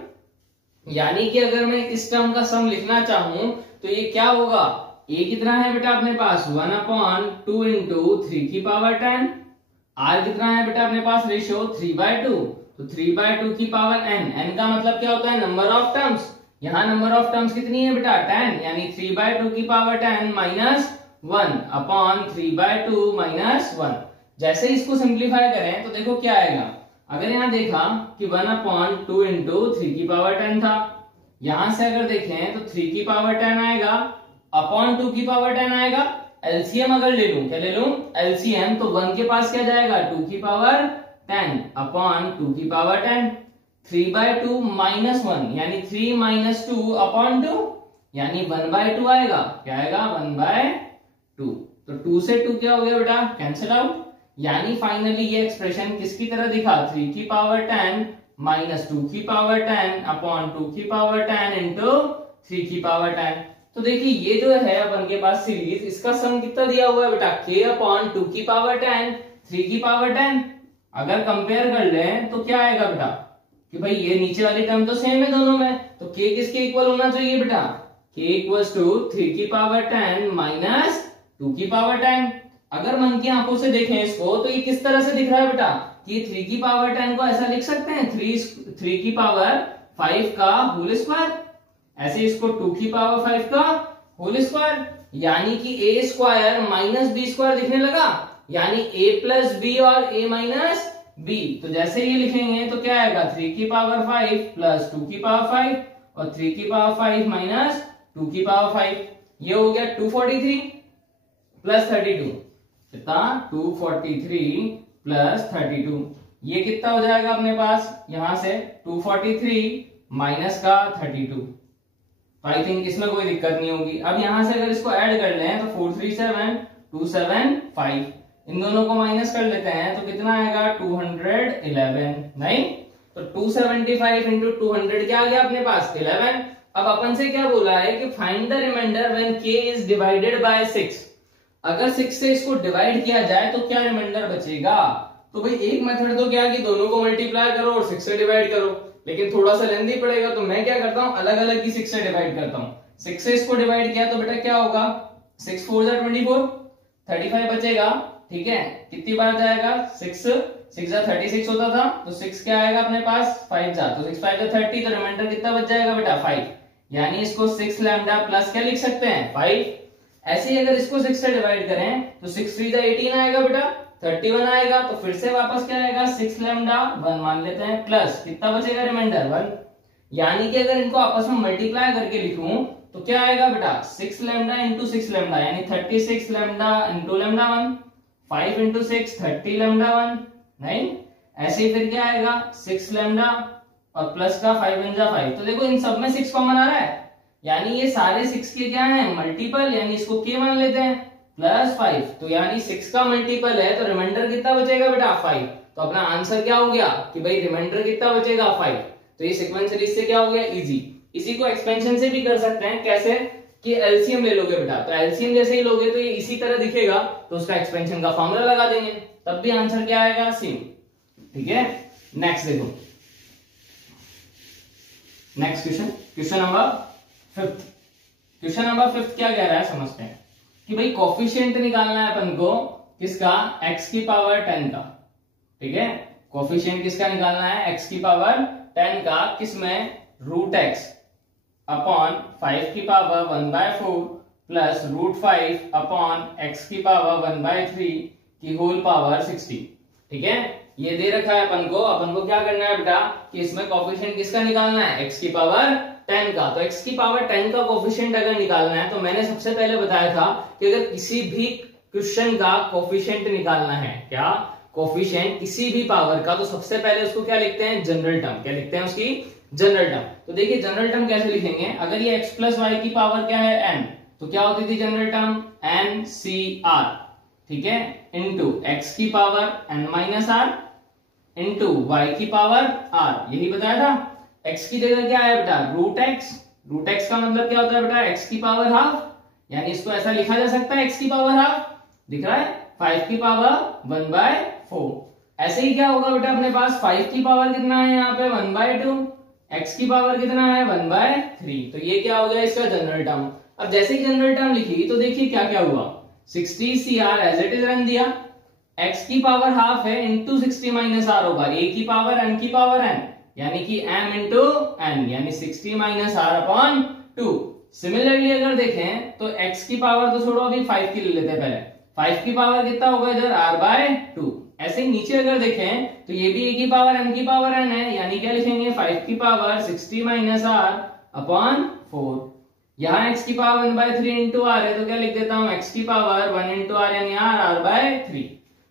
यानी कि अगर मैं इस टर्म का सम लिखना चाहूं तो ये क्या होगा, A कितना है बेटा अपने पास 1/2 इंटू 3 की पावर 10, R कितना है बेटा अपने पास रेशियो 3/2, तो 3/2 की पावर n का मतलब क्या होता है, नंबर ऑफ टर्म्स। यहाँ नंबर ऑफ टर्म्स कितनी है बेटा 10, यानी 3/2 की पावर 10 माइनस 1 अपॉन 3/2 माइनस 1। जैसे इसको सिंप्लीफाई करें तो देखो क्या आएगा, अगर यहाँ देखा कि 1/2 इंटू 3 की पावर 10 था, यहां से अगर देखें तो 3 की पावर 10 आएगा अपॉन 2 की पावर 10 आएगा। एलसीएम अगर ले लूं, क्या ले लूं, एलसीएम, तो 1 के पास क्या जाएगा 2 की पावर 10 अपॉन 2 की पावर 10, 3/2 माइनस 1 यानी 3 माइनस 2 अपॉन 2, यानी 1/2 आएगा, क्या आएगा 1/2। तो 2 से 2 क्या हो गया बेटा, कैंसिल आउट। यानी फाइनली ये एक्सप्रेशन किसकी तरह दिखा, 3 की पावर 10 माइनस 2 की पावर 10 अपॉन 2 की पावर 10 इंटू 3 की पावर 10। तो देखिए ये जो है अपन के पास सीरीज, इसका सम कितना दिया हुआ है बेटा, k अपॉन 2 की पावर 10 3 की पावर 10। अगर कंपेयर कर लें तो क्या आएगा बेटा कि भाई ये नीचे वाली टर्म तो सेम है दोनों में, तो k किसके इक्वल होना चाहिए बेटा, k इक्वल्स टू 3 की पावर 10 माइनस 2 की पावर 10। अगर मन की आंखों से देखें इसको तो ये किस तरह से दिख रहा है बेटा कि 3 की पावर 10 को ऐसा लिख सकते हैं 3 की पावर 5 का होल स्क्वायर, ऐसे इसको 2 की पावर 5 का होल स्क्वायर, यानी कि a square minus b square दिखने लगा, यानी a प्लस बी और a माइनस b। तो जैसे ये लिखेंगे तो क्या आएगा 3 की पावर 5 प्लस 2 की पावर 5 और 3 की पावर 5 माइनस 2 की पावर 5, ये हो गया 243 प्लस 32, कितना 243 प्लस 32, ये कितना हो जाएगा अपने पास, यहां से 243 माइनस का 32। तो आई थिंक इसमें कोई दिक्कत नहीं होगी। अब यहां से अगर इसको ऐड कर लें तो 437 275, इन दोनों को माइनस कर लेते हैं तो कितना आएगा 211, नहीं तो 275 इंटू 200 क्या आ गया अपने पास 11। अब अपन से क्या बोला है कि find the remainder when k is divided by 6। अगर 6 से इसको डिवाइड किया जाए तो क्या रिमाइंडर बचेगा, तो भाई एक मेथड तो क्या कि दोनों को मल्टीप्लाई करो और 6 से डिवाइड करो, लेकिन थोड़ा सा लेंदी पड़ेगा, तो मैं क्या करता हूं अलग अलग ही 6 से डिवाइड करता हूं। 6 से इसको डिवाइड किया तो बेटा क्या होगा 6 4 जा 24, 35 बचेगा, ठीक है, कितनी बार जाएगा 6 जा 36 होता था, तो 6 क्या आएगा अपने पास 5 जा, तो 6 5 जा 30, तो रिमाइंडर कितना बच जाएगा बेटा 5, यानी इसको 6 लैम्डा प्लस क्या लिख सकते हैं 5। ऐसे ही अगर इसको 6 से डिवाइड करें तो 6 3 जा 18 आएगा बेटा, 31 आएगा, तो फिर से वापस क्या आएगा 6 लैम्डा 1 मान लेते हैं प्लस कितना बचेगा रिमाइंडर 1। यानी कि अगर इनको आपस में मल्टीप्लाई करके लिखूं तो क्या आएगा बेटा 6 लैम्डा इंटू 6 लैम्डा यानी 36 lambda into lambda 1, 5 into 6 30 lambda 1, नहीं ऐसे ही फिर क्या आएगा 6 लैम्डा और प्लस का 5 इन जा 5। तो देखो इन सब में 6 कॉमन आ रहा है, यानी ये सारे 6 के क्या है मल्टीपल, यानी इसको k मान लेते हैं प्लस 5, तो यानी 6 का मल्टीपल है तो रिमाइंडर कितना बचेगा बेटा 5। तो अपना आंसर क्या हो गया कि भाई रिमाइंडर कितना बचेगा 5। तो ये सीक्वेंस सीरीज से क्या हो गया इजी। इसी को एक्सपेंशन से भी कर सकते हैं, कैसे कि एलसीएम ले लोगे बेटा, तो एलसीएम जैसे ही लोगे तो ये इसी तरह दिखेगा, तो उसका एक्सपेंशन का फॉर्मूला लगा देंगे, तब भी आंसर क्या आएगा सेम, ठीक है। नेक्स्ट देखो, next question number 5। Question number 5 क्या कह रहा है समझते हैं कि भाई कोफिशिएंट निकालना है अपन को किसका x की पावर 10 का, ठीक है, कोफिशिएंट किसका निकालना है x की पावर 10 का, किसमें रूट x अपॉन 5 की power 1/4 plus root 5 upon x की पावर 1/3 की होल पावर 60, ठीक है। ये दे रखा है अपन को क्या करना है बेटा कि इसमें कोफिशिएंट किसका निकालना है, x की पावर 10 का। तो x की पावर 10 का कोफिशिएंट अगर निकालना है तो मैंने सबसे पहले बताया था कि अगर किसी भी क्वेश्चन का कोफिशिएंट निकालना है, क्या कोफिशिएंट किसी भी पावर का, तो सबसे पहले उसको क्या लिखते हैं, जनरल टर्म। क्या लिखते हैं उसकी, जनरल टर्म। तो देखिए जनरल टर्म कैसे लिखेंगे, अगर ये x प्लस वाई की पावर क्या है n, तो क्या होती थी जनरल टर्म NCR, ठीक है, इंटू x की power n minus r into y की पावर r, यही बताया था। x की जगह क्या है बेटा, रूट x का मतलब क्या होता है बेटा, x की पावर हाफ, यानी इसको ऐसा लिखा जा सकता है x की पावर हाफ, दिख रहा है, 5 की पावर 1/4। ऐसे ही क्या होगा बेटा अपने पास 5 की पावर कितना है यहाँ पे 1/2, x की पावर कितना है 1/3। तो ये क्या हो गया इसका जनरल टर्म। अब जैसे ही जनरल टर्म लिखी तो देखिए क्या क्या हुआ, 60CR as it is run दिया, x की पावर हाफ है इंटू 60 माइनस आर होगा, a की पावर n की पावर n, यानी कि m इंटू n, यानी 60 माइनस आर अपॉन 2। सिमिलरली अगर देखें तो x की पावर तो छोड़ो, अभी 5 की ले लेते हैं पहले, 5 की पावर कितना होगा इधर r/2। ऐसे ही नीचे अगर देखें तो ये भी a की पावर m की पावर n है, यानी क्या लिखेंगे 5 की पावर 60 माइनस r अपॉन 4। यहाँ x की पावर 1/3 इंटू r है, तो क्या लिख देता हूँ x की पावर 1 इंटू r, यानी r/3।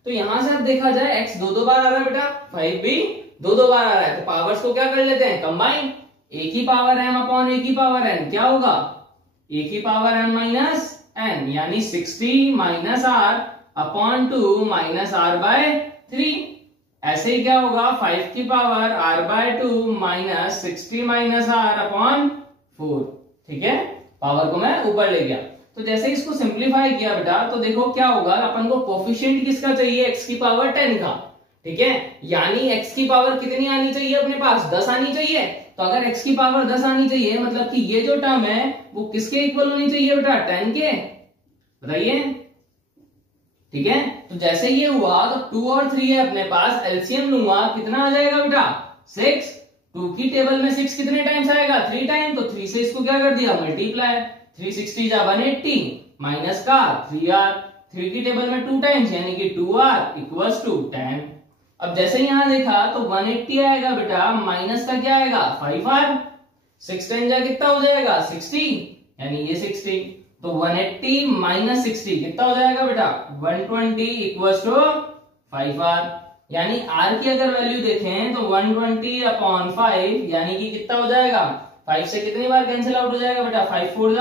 तो यहां से अब देखा जाए x दो बार आ रहा है बेटा, 5 भी दो बार आ रहा है, तो पावर्स को क्या कर लेते हैं कंबाइन, a की पावर m अपॉन a की पावर n क्या होगा, a की पावर m माइनस n, यानी 60 minus r upon 2 minus r/3। ऐसे ही क्या होगा 5 की power r/2 minus 60 minus r upon 4, ठीक है, पावर को मैं ऊपर ले गया। तो जैसे इसको सिंप्लीफाई किया बेटा तो देखो क्या होगा, अपन को कोफिशिएंट किसका चाहिए, x की पावर 10 का, ठीक है, यानी x की पावर कितनी आनी चाहिए अपने पास, 10 आनी चाहिए। तो अगर x की पावर 10 आनी चाहिए मतलब कि ये जो टर्म है वो किसके इक्वल होनी चाहिए बेटा, 10 के, बताइए, ठीक है। तो जैसे ये हुआ तो 2 और 3 है अपने पास, एलसीएम लूंगा कितना आ जाएगा बेटा 6, 2 की टेबल में 6 कितने टाइम्स आएगा, 3 टाइम, तो 3 से इसको क्या कर दिया मल्टीप्लाई, 360 जा 180 माइनस का 3r, 3 की टेबल में 2 टाइम्स यानी कि 2r इक्वल्स टू 10। अब जैसे यहां देखा तो 180 आएगा बेटा, माइनस का क्या आएगा 5r, 6 टाइम जा कितना हो जाएगा 60, यानी ये 60, तो 180 माइनस 60 कितना हो जाएगा बेटा 120 इक्वल्स टू 5r, यानी r की अगर वैल्यू देखें तो 120 अपॉन 5 यानी कि कितना हो जाएगा, 5 से कितनी बार कैंसिल आउट हो जाएगा बेटा, 5 2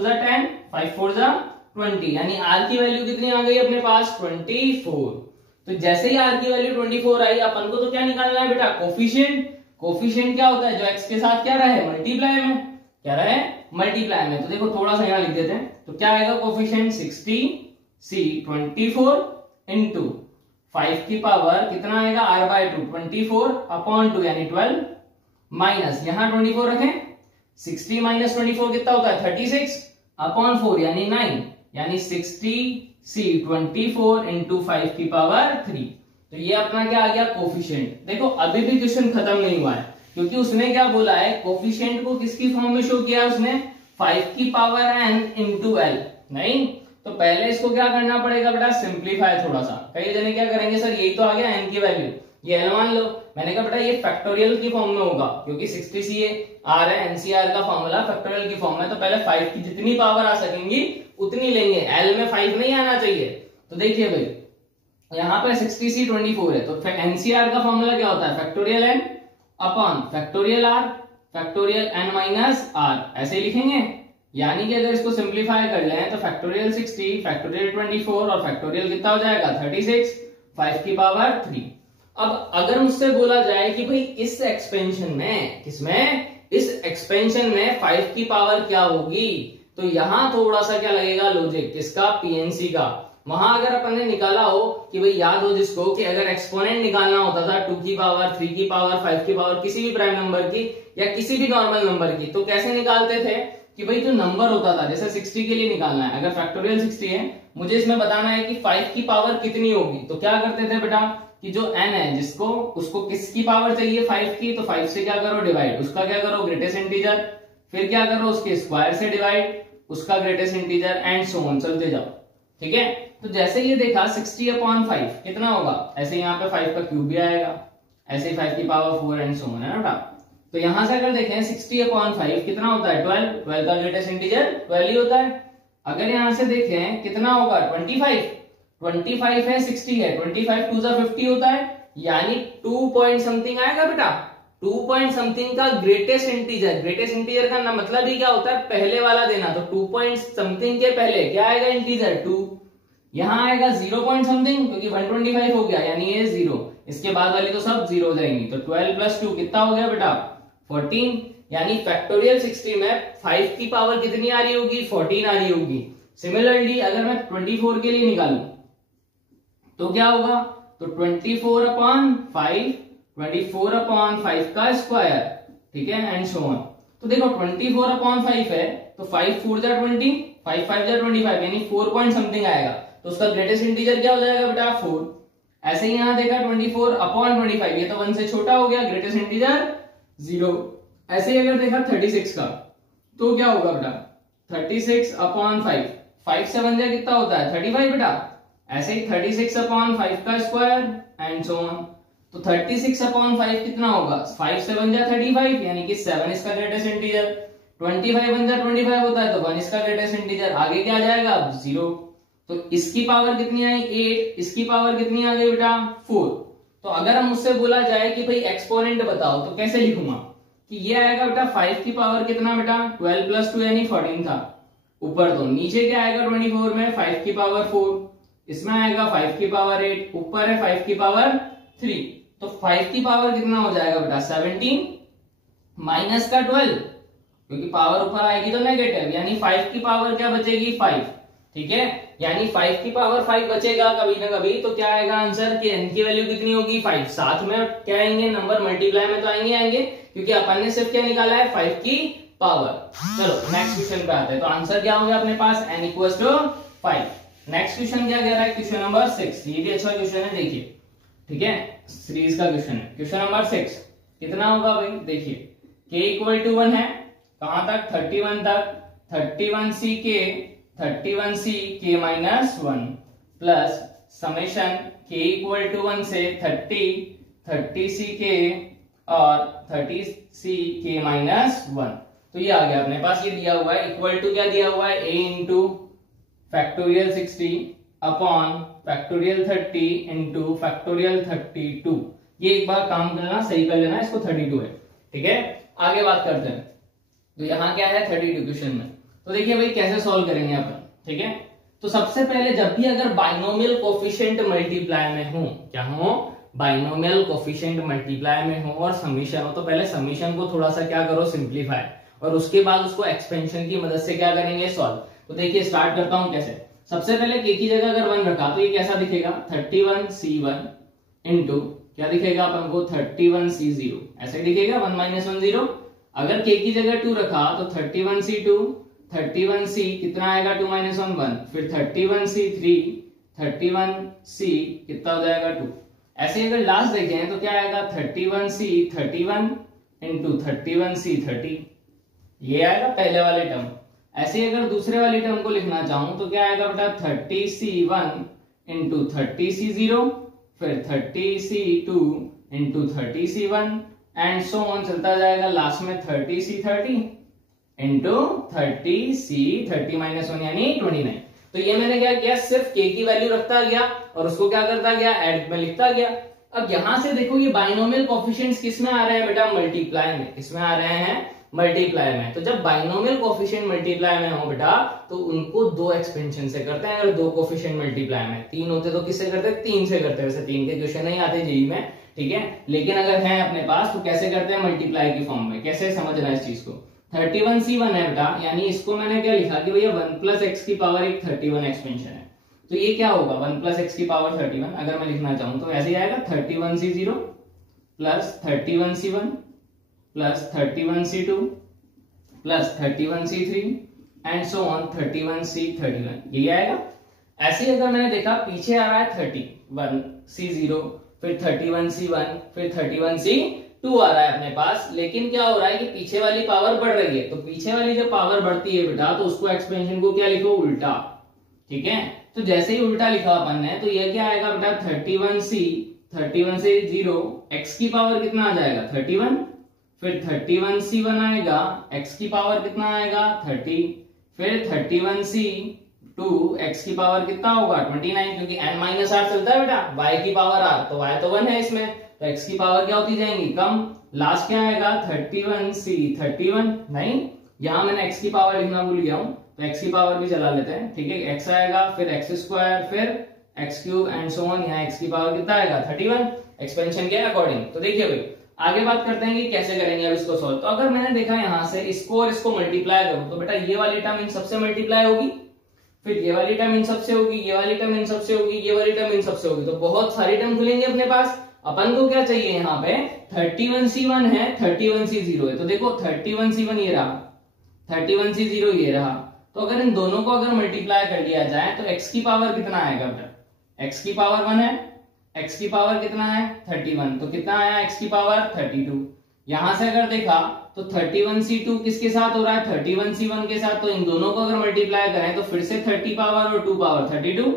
जा 10, 5 4 जा 20, यानी r की वैल्यू कितनी आ गई अपने पास 24। तो जैसे ही r की वैल्यू 24 आई, अपन को तो क्या निकालना है बेटा कोफिशिएंट। कोफिशिएंट क्या होता है, जो x के साथ क्या रहे मल्टीप्लाई में, क्या रहे मल्टीप्लाई में। तो देखो थोड़ा सा यहाँ लिख देते हैं, तो क्या आएगा कोफिशिएंट 60c 24 इंटू 5 की पावर कितना आएगा r/2 24 अपॉन 2 यानी 12 माइनस यहाँ 24 रखें, 60 माइनस 24 कितना होता है 36 अपॉन 4 यानी 9, यानी 60c 24 इंटू 5 की पावर 3। तो ये अपना क्या आ गया कोफिशिएंट। देखो अभी भी क्वेश्चन खत्म नहीं हुआ है, क्योंकि उसने क्या बोला है कोफिशिएंट को किसकी फॉर्म में शो किया है उसने, 5 की पावर n इंटू l, नहीं तो पहले इसको क्या करना पड़ेगा बेटा सिंप्लीफाई थोड़ा सा। कई जने क्या करेंगे सर यही तो आ गया n की वैल्यू, ये l मान लो, मैंने कहा बेटा ये फैक्टोरियल की फॉर्म में होगा, क्योंकि 60c r है, NCR का फॉर्मूला फैक्टोरियल की फॉर्म में, तो पहले 5 की जितनी पावर आ सकेंगी उतनी लेंगे, l में 5 नहीं आना चाहिए। तो देखिए भाई यहाँ पे 60c 24 है, तो NCR का फॉर्मूला क्या होता है factorial n upon factorial r factorial n minus r, ऐसे लिखेंगे। यानी कि अगर इसको सिंप्लीफाई कर लें तो फैक्टोरियल 60 फैक्टोरियल 24 और फैक्टोरियल कितना हो जाएगा 36 5 की पावर 3। अब अगर मुझसे बोला जाए कि भाई इस एक्सपेंशन में, किसमें, इस एक्सपेंशन में 5 की पावर क्या होगी, तो यहां थोड़ा सा क्या लगेगा लॉजिक, किसका पीएनसी का। वहां अगर अपन ने निकाला हो कि भाई याद हो जिसको कि अगर एक्सपोनेंट निकालना होता था 2 की पावर 3 की पावर 5 की पावर किसी भी प्राइम नंबर की या किसी भी नॉर्मल नंबर की, तो कैसे निकालते थे कि भाई जो नंबर होता था, जैसे 60 के लिए निकालना है, अगर फैक्टोरियल 60 है, मुझे इसमें बताना है कि 5 की पावर कितनी होगी, तो क्या करते थे बेटा कि जो n है जिसको, उसको किसकी पावर चाहिए 5 की, तो 5 से क्या करो डिवाइड, उसका क्या करो ग्रेटेस्ट इंटीजर, फिर क्या करो उसके स्क्वायर से डिवाइड, उसका greatest integer and so on, चलते जाओ। ठीक है। तो जैसे ये देखा 60/5 कितना होगा, ऐसे यहाँ पे 5 का क्यूब भी आएगा, ऐसे 5 की पावर 4 एंड सो ऑन, है ना बेटा। तो यहां से अगर देखें 60/5 कितना होता है 12, 12 का ग्रेटेस्ट इंटीजर 12 ही होता है। अगर यहां से देखें कितना होगा 25, 25 है 60 है, 25 2 जा 50 होता है, यानी 2 पॉइंट समथिंग आएगा बेटा, 2 पॉइंट समथिंग का ग्रेटेस्ट इंटीजर। ग्रेटेस्ट इंटीजर का मतलब ही क्या होता है, पहले वाला देना। तो 2 पॉइंट समथिंग के पहले क्या आएगा इंटीजर 2, यहां आएगा 0 पॉइंट समथिंग क्योंकि 125 हो गया यानी ये 0, इसके बाद वाली तो सब 0 हो जाएंगी। तो 12 + 2 कितना हो गया बेटा 14, यानी फैक्टोरियल 60 में 5 की पावर कितनी आ रही होगी 14 आ रही होगी। सिमिलरली अगर मैं 24 के लिए निकालूं तो क्या होगा, तो 24/5 24/5 का स्क्वायर, ठीक है, एंड सो ऑन। तो देखो 24/5 है तो 5 4 जा 20, 5 5 जा 25 यानी 4 पॉइंट समथिंग आएगा, तो उसका ग्रेटेस्ट इंटीजर क्या हो जाएगा बेटा 4। ऐसे ही यहां देखा 24/25, ये तो 1 से छोटा हो गया, ग्रेटेस्ट इंटीजर 0। ऐसे ही अगर देखा 36 का तो क्या होगा बेटा 36/5, 5 से 1 जा कितना होता है 35 बेटा, ऐसे ही 36/5 का स्क्वायर एंड सो ऑन। तो 36/5 कितना होगा, 5 से 1 जा 35 यानी कि 7 इसका ग्रेटेस्ट इंटीजर, 25 1 जा 25 होता है तो 1 इसका ग्रेटेस्ट इंटीजर, आगे क्या आ जाएगा अब 0। तो इसकी पावर कितनी आई 8, इसकी पावर कितनी आ गई बेटा 4। तो अगर हम मुझसे बोला जाए कि भाई एक्सपोनेंट बताओ तो कैसे लिखूंगा, कि ये आएगा बेटा 5 की पावर कितना बेटा 12 + 2 यानी 14 था ऊपर, तो नीचे क्या आएगा 24 में 5 की पावर 4, इसमें आएगा 5 की पावर 8, ऊपर है 5 की पावर 3। तो 5 की पावर कितना हो जाएगा बेटा 17 माइनस का 12, क्योंकि पावर ऊपर आएगी तो नेगेटिव, यानी 5 की पावर क्या बचेगी 5, ठीक है, यानी 5 की पावर 5 बचेगा कभी ना कभी, तो क्या आएगा आंसर कि n की वैल्यू कितनी होगी 5। साथ में क्या आएंगे नंबर मल्टीप्लाई में तो आएंगे क्योंकि अपन ने सिर्फ क्या निकाला है 5 की पावर। चलो नेक्स्ट क्वेश्चन पे आते हैं। तो आंसर क्या हो गया अपने पास n = 5। नेक्स्ट क्वेश्चन क्या कह रहा है, क्वेश्चन नंबर 6, ये भी अच्छा क्वेश्चन है देखिए, ठीक है, सीरीज का क्वेश्चन है। क्वेश्चन नंबर 6 कितना होगा भाई, देखिए k = 1 है, कहां तक 31 तक, 31c k -1 plus summation k = 1 से 30c k और 30c k -1। तो ये आ गया अपने पास, ये दिया हुआ है इक्वल टू क्या दिया हुआ है a into factorial 60 upon factorial 30 into factorial 32। ये एक बार काम करना सही कर लेना, इसको 32 है, ठीक है। आगे बात करते हैं, तो यहाँ क्या है 32 क्वेश्चन में। तो देखिए भाई कैसे सॉल्व करेंगे अपन, ठीक है। तो सबसे पहले जब भी अगर बाइनोमियल कोफिशिएंट मल्टीप्लाई में हो, क्या हो बाइनोमियल कोफिशिएंट मल्टीप्लाई में हो और समीशन हो, तो पहले समीशन को थोड़ा सा क्या करो सिंप्लीफाई, और उसके बाद उसको एक्सपेंशन की मदद से क्या करेंगे सॉल्व। तो देखिए स्टार्ट करता हूं कैसे। सबसे पहले k की जगह अगर 1 रखा तो ये कैसा दिखेगा 31c1 इंटू क्या दिखेगा अपन को 31c0, ऐसे दिखेगा 1 - 1 0। अगर k की जगह 2 रखा तो 31c2, 31c कितना आएगा 2 - 1 1, फिर 31c3, 31c कितना हो जाएगा 2। ऐसे अगर लास्ट देखें तो क्या आएगा 31c 31 इंटू 31c 30, ये आएगा पहले वाले टर्म। ऐसे अगर दूसरे वाली टर्म को लिखना चाहूं तो क्या आएगा बेटा 30c1 इंटू 30c0, फिर 30c2 into 30c1 and so on चलता जाएगा, लास्ट में 30c30 इंटू 30c30 -1 यानी 29। तो ये मैंने क्या किया, सिर्फ k की वैल्यू रखता गया और उसको क्या करता गया ऐड में लिखता गया। अब यहां से देखो ये बाइनोमियल कोफिशिएंट्स किसमें आ रहे हैं बेटा मल्टीप्लाई में, किसमें आ रहे हैं मल्टीप्लाई में। तो जब बाइनोमियल कोफिशिएंट मल्टीप्लाई में हो बेटा तो उनको 2 एक्सपेंशन से करते हैं। अगर 2 कोफिशिएंट मल्टीप्लाई में 3 होते तो किससे करते हैं 3 से करते हैं। वैसे 3 के क्वेश्चन नहीं आते जेईई में, ठीक है, लेकिन अगर है अपने पास तो कैसे करते हैं मल्टीप्लाई की फॉर्म में। कैसे समझना इस चीज को, 31c1 है बेटा, यानी इसको मैंने क्या लिखा कि भैया 1 + x की पावर एक 31 एक्सपेंशन है, तो ये क्या होगा 1 + x की पावर 31। अगर मैं लिखना चाहूं तो ऐसे ही आएगा 31c0 plus 31c1 plus 31c2 plus 31c3 and so on 31c31, ये आएगा। ऐसे ही अगर मैंने देखा पीछे आ रहा है 31c0, फिर 31c1, फिर 31c2 आ रहा है अपने पास, लेकिन क्या हो रहा है कि पीछे वाली पावर बढ़ रही है। तो पीछे वाली जब पावर बढ़ती है बेटा तो उसको एक्सपेंशन को क्या लिखो उल्टा, ठीक है। तो जैसे ही उल्टा लिखा अपन ने, तो ये क्या आएगा बेटा 31c, 31 से 0, x की पावर कितना आ जाएगा 31, फिर 31c1 आएगा, x की पावर कितना आएगा 30, फिर 31c2, x की पावर कितना होगा 29, क्योंकि n माइनस आर चलता है बेटा, y की पावर r, तो y तो 1 है इसमें, तो x की पावर क्या होती जाएंगी कम। लास्ट क्या आएगा 31c 31, नहीं यहां मैंने x की पावर लिखना भूल गया हूं, तो x की पावर भी चला लेते हैं, ठीक है। x आएगा, फिर x स्क्वायर, फिर x cube and so on, यहाँ x की पावर कितना आएगा 31, एक्सपेंशन के अकॉर्डिंग। तो देखिए भाई आगे बात करते हैं कि कैसे करेंगे अब इसको सॉल्व। तो अगर मैंने देखा यहाँ से इसको और इसको मल्टीप्लाई करूं, तो बेटा ये वाली टर्म इन सबसे मल्टीप्लाई होगी, फिर ये वाली टर्म इन सबसे होगी, ये वाली टर्म इन सबसे होगी, ये वाली टर्म इन सबसे होगी, तो बहुत सारी टर्म खुलेंगे अपने पास। अपन को क्या चाहिए यहाँ पे 31c1 है, 31c0 है, तो देखो 31c1 ये रहा, 31c0 ये रहा, तो अगर इन दोनों को अगर मल्टीप्लाई कर दिया जाए तो x की पावर कितना आएगा बेटा, x की पावर 1 है, x की पावर कितना है 31, तो कितना आया x की पावर 32। यहां से अगर देखा तो 31c2 किसके साथ हो रहा है 31c1 के साथ, तो इन दोनों को अगर मल्टीप्लाई करें तो फिर से 30 पावर और 2 पावर 32,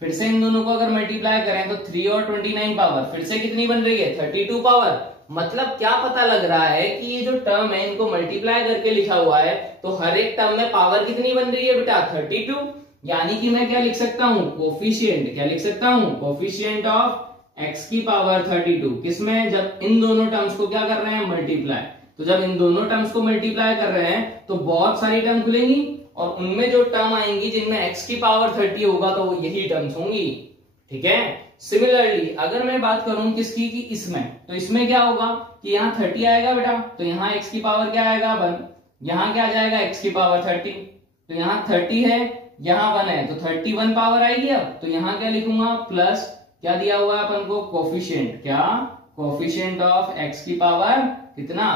फिर से इन दोनों को अगर मल्टीप्लाई करें तो 3 और 29 पावर, फिर से कितनी बन रही है 32 पावर। मतलब क्या पता लग रहा है कि ये जो टर्म है इनको मल्टीप्लाई करके लिखा हुआ है, तो हर एक टर्म में पावर कितनी बन रही है बेटा 32, यानी कि मैं क्या लिख सकता हूं कोफिशिएंट, क्या लिख सकता हूं कोफिशिएंट ऑफ x की पावर 32, किसमें जब इन दोनों टर्म्स को क्या कर रहे हैं मल्टीप्लाई, तो जब इन दोनों टर्म्स को मल्टीप्लाई कर रहे हैं तो बहुत सारी टर्म खुलेंगी और उनमें जो टर्म आएंगी जिनमें x की पावर 30 होगा तो वो यही टर्म्स होंगी, ठीक है। सिमिलरली अगर मैं बात करूं किसकी की इसमें, तो इसमें क्या होगा कि यहाँ 30 आएगा बेटा, तो यहाँ x की पावर क्या आएगा 1, यहाँ क्या आ जाएगा x की पावर 30, तो यहाँ 30 है, यहाँ 1 है, तो 31 पावर आएगी। अब तो यहाँ क्या लिखूंगा प्लस क्या दिया हुआ है अपन को कोफिशिएंट, क्या कोफिशिएंट ऑफ x की पावर कितना,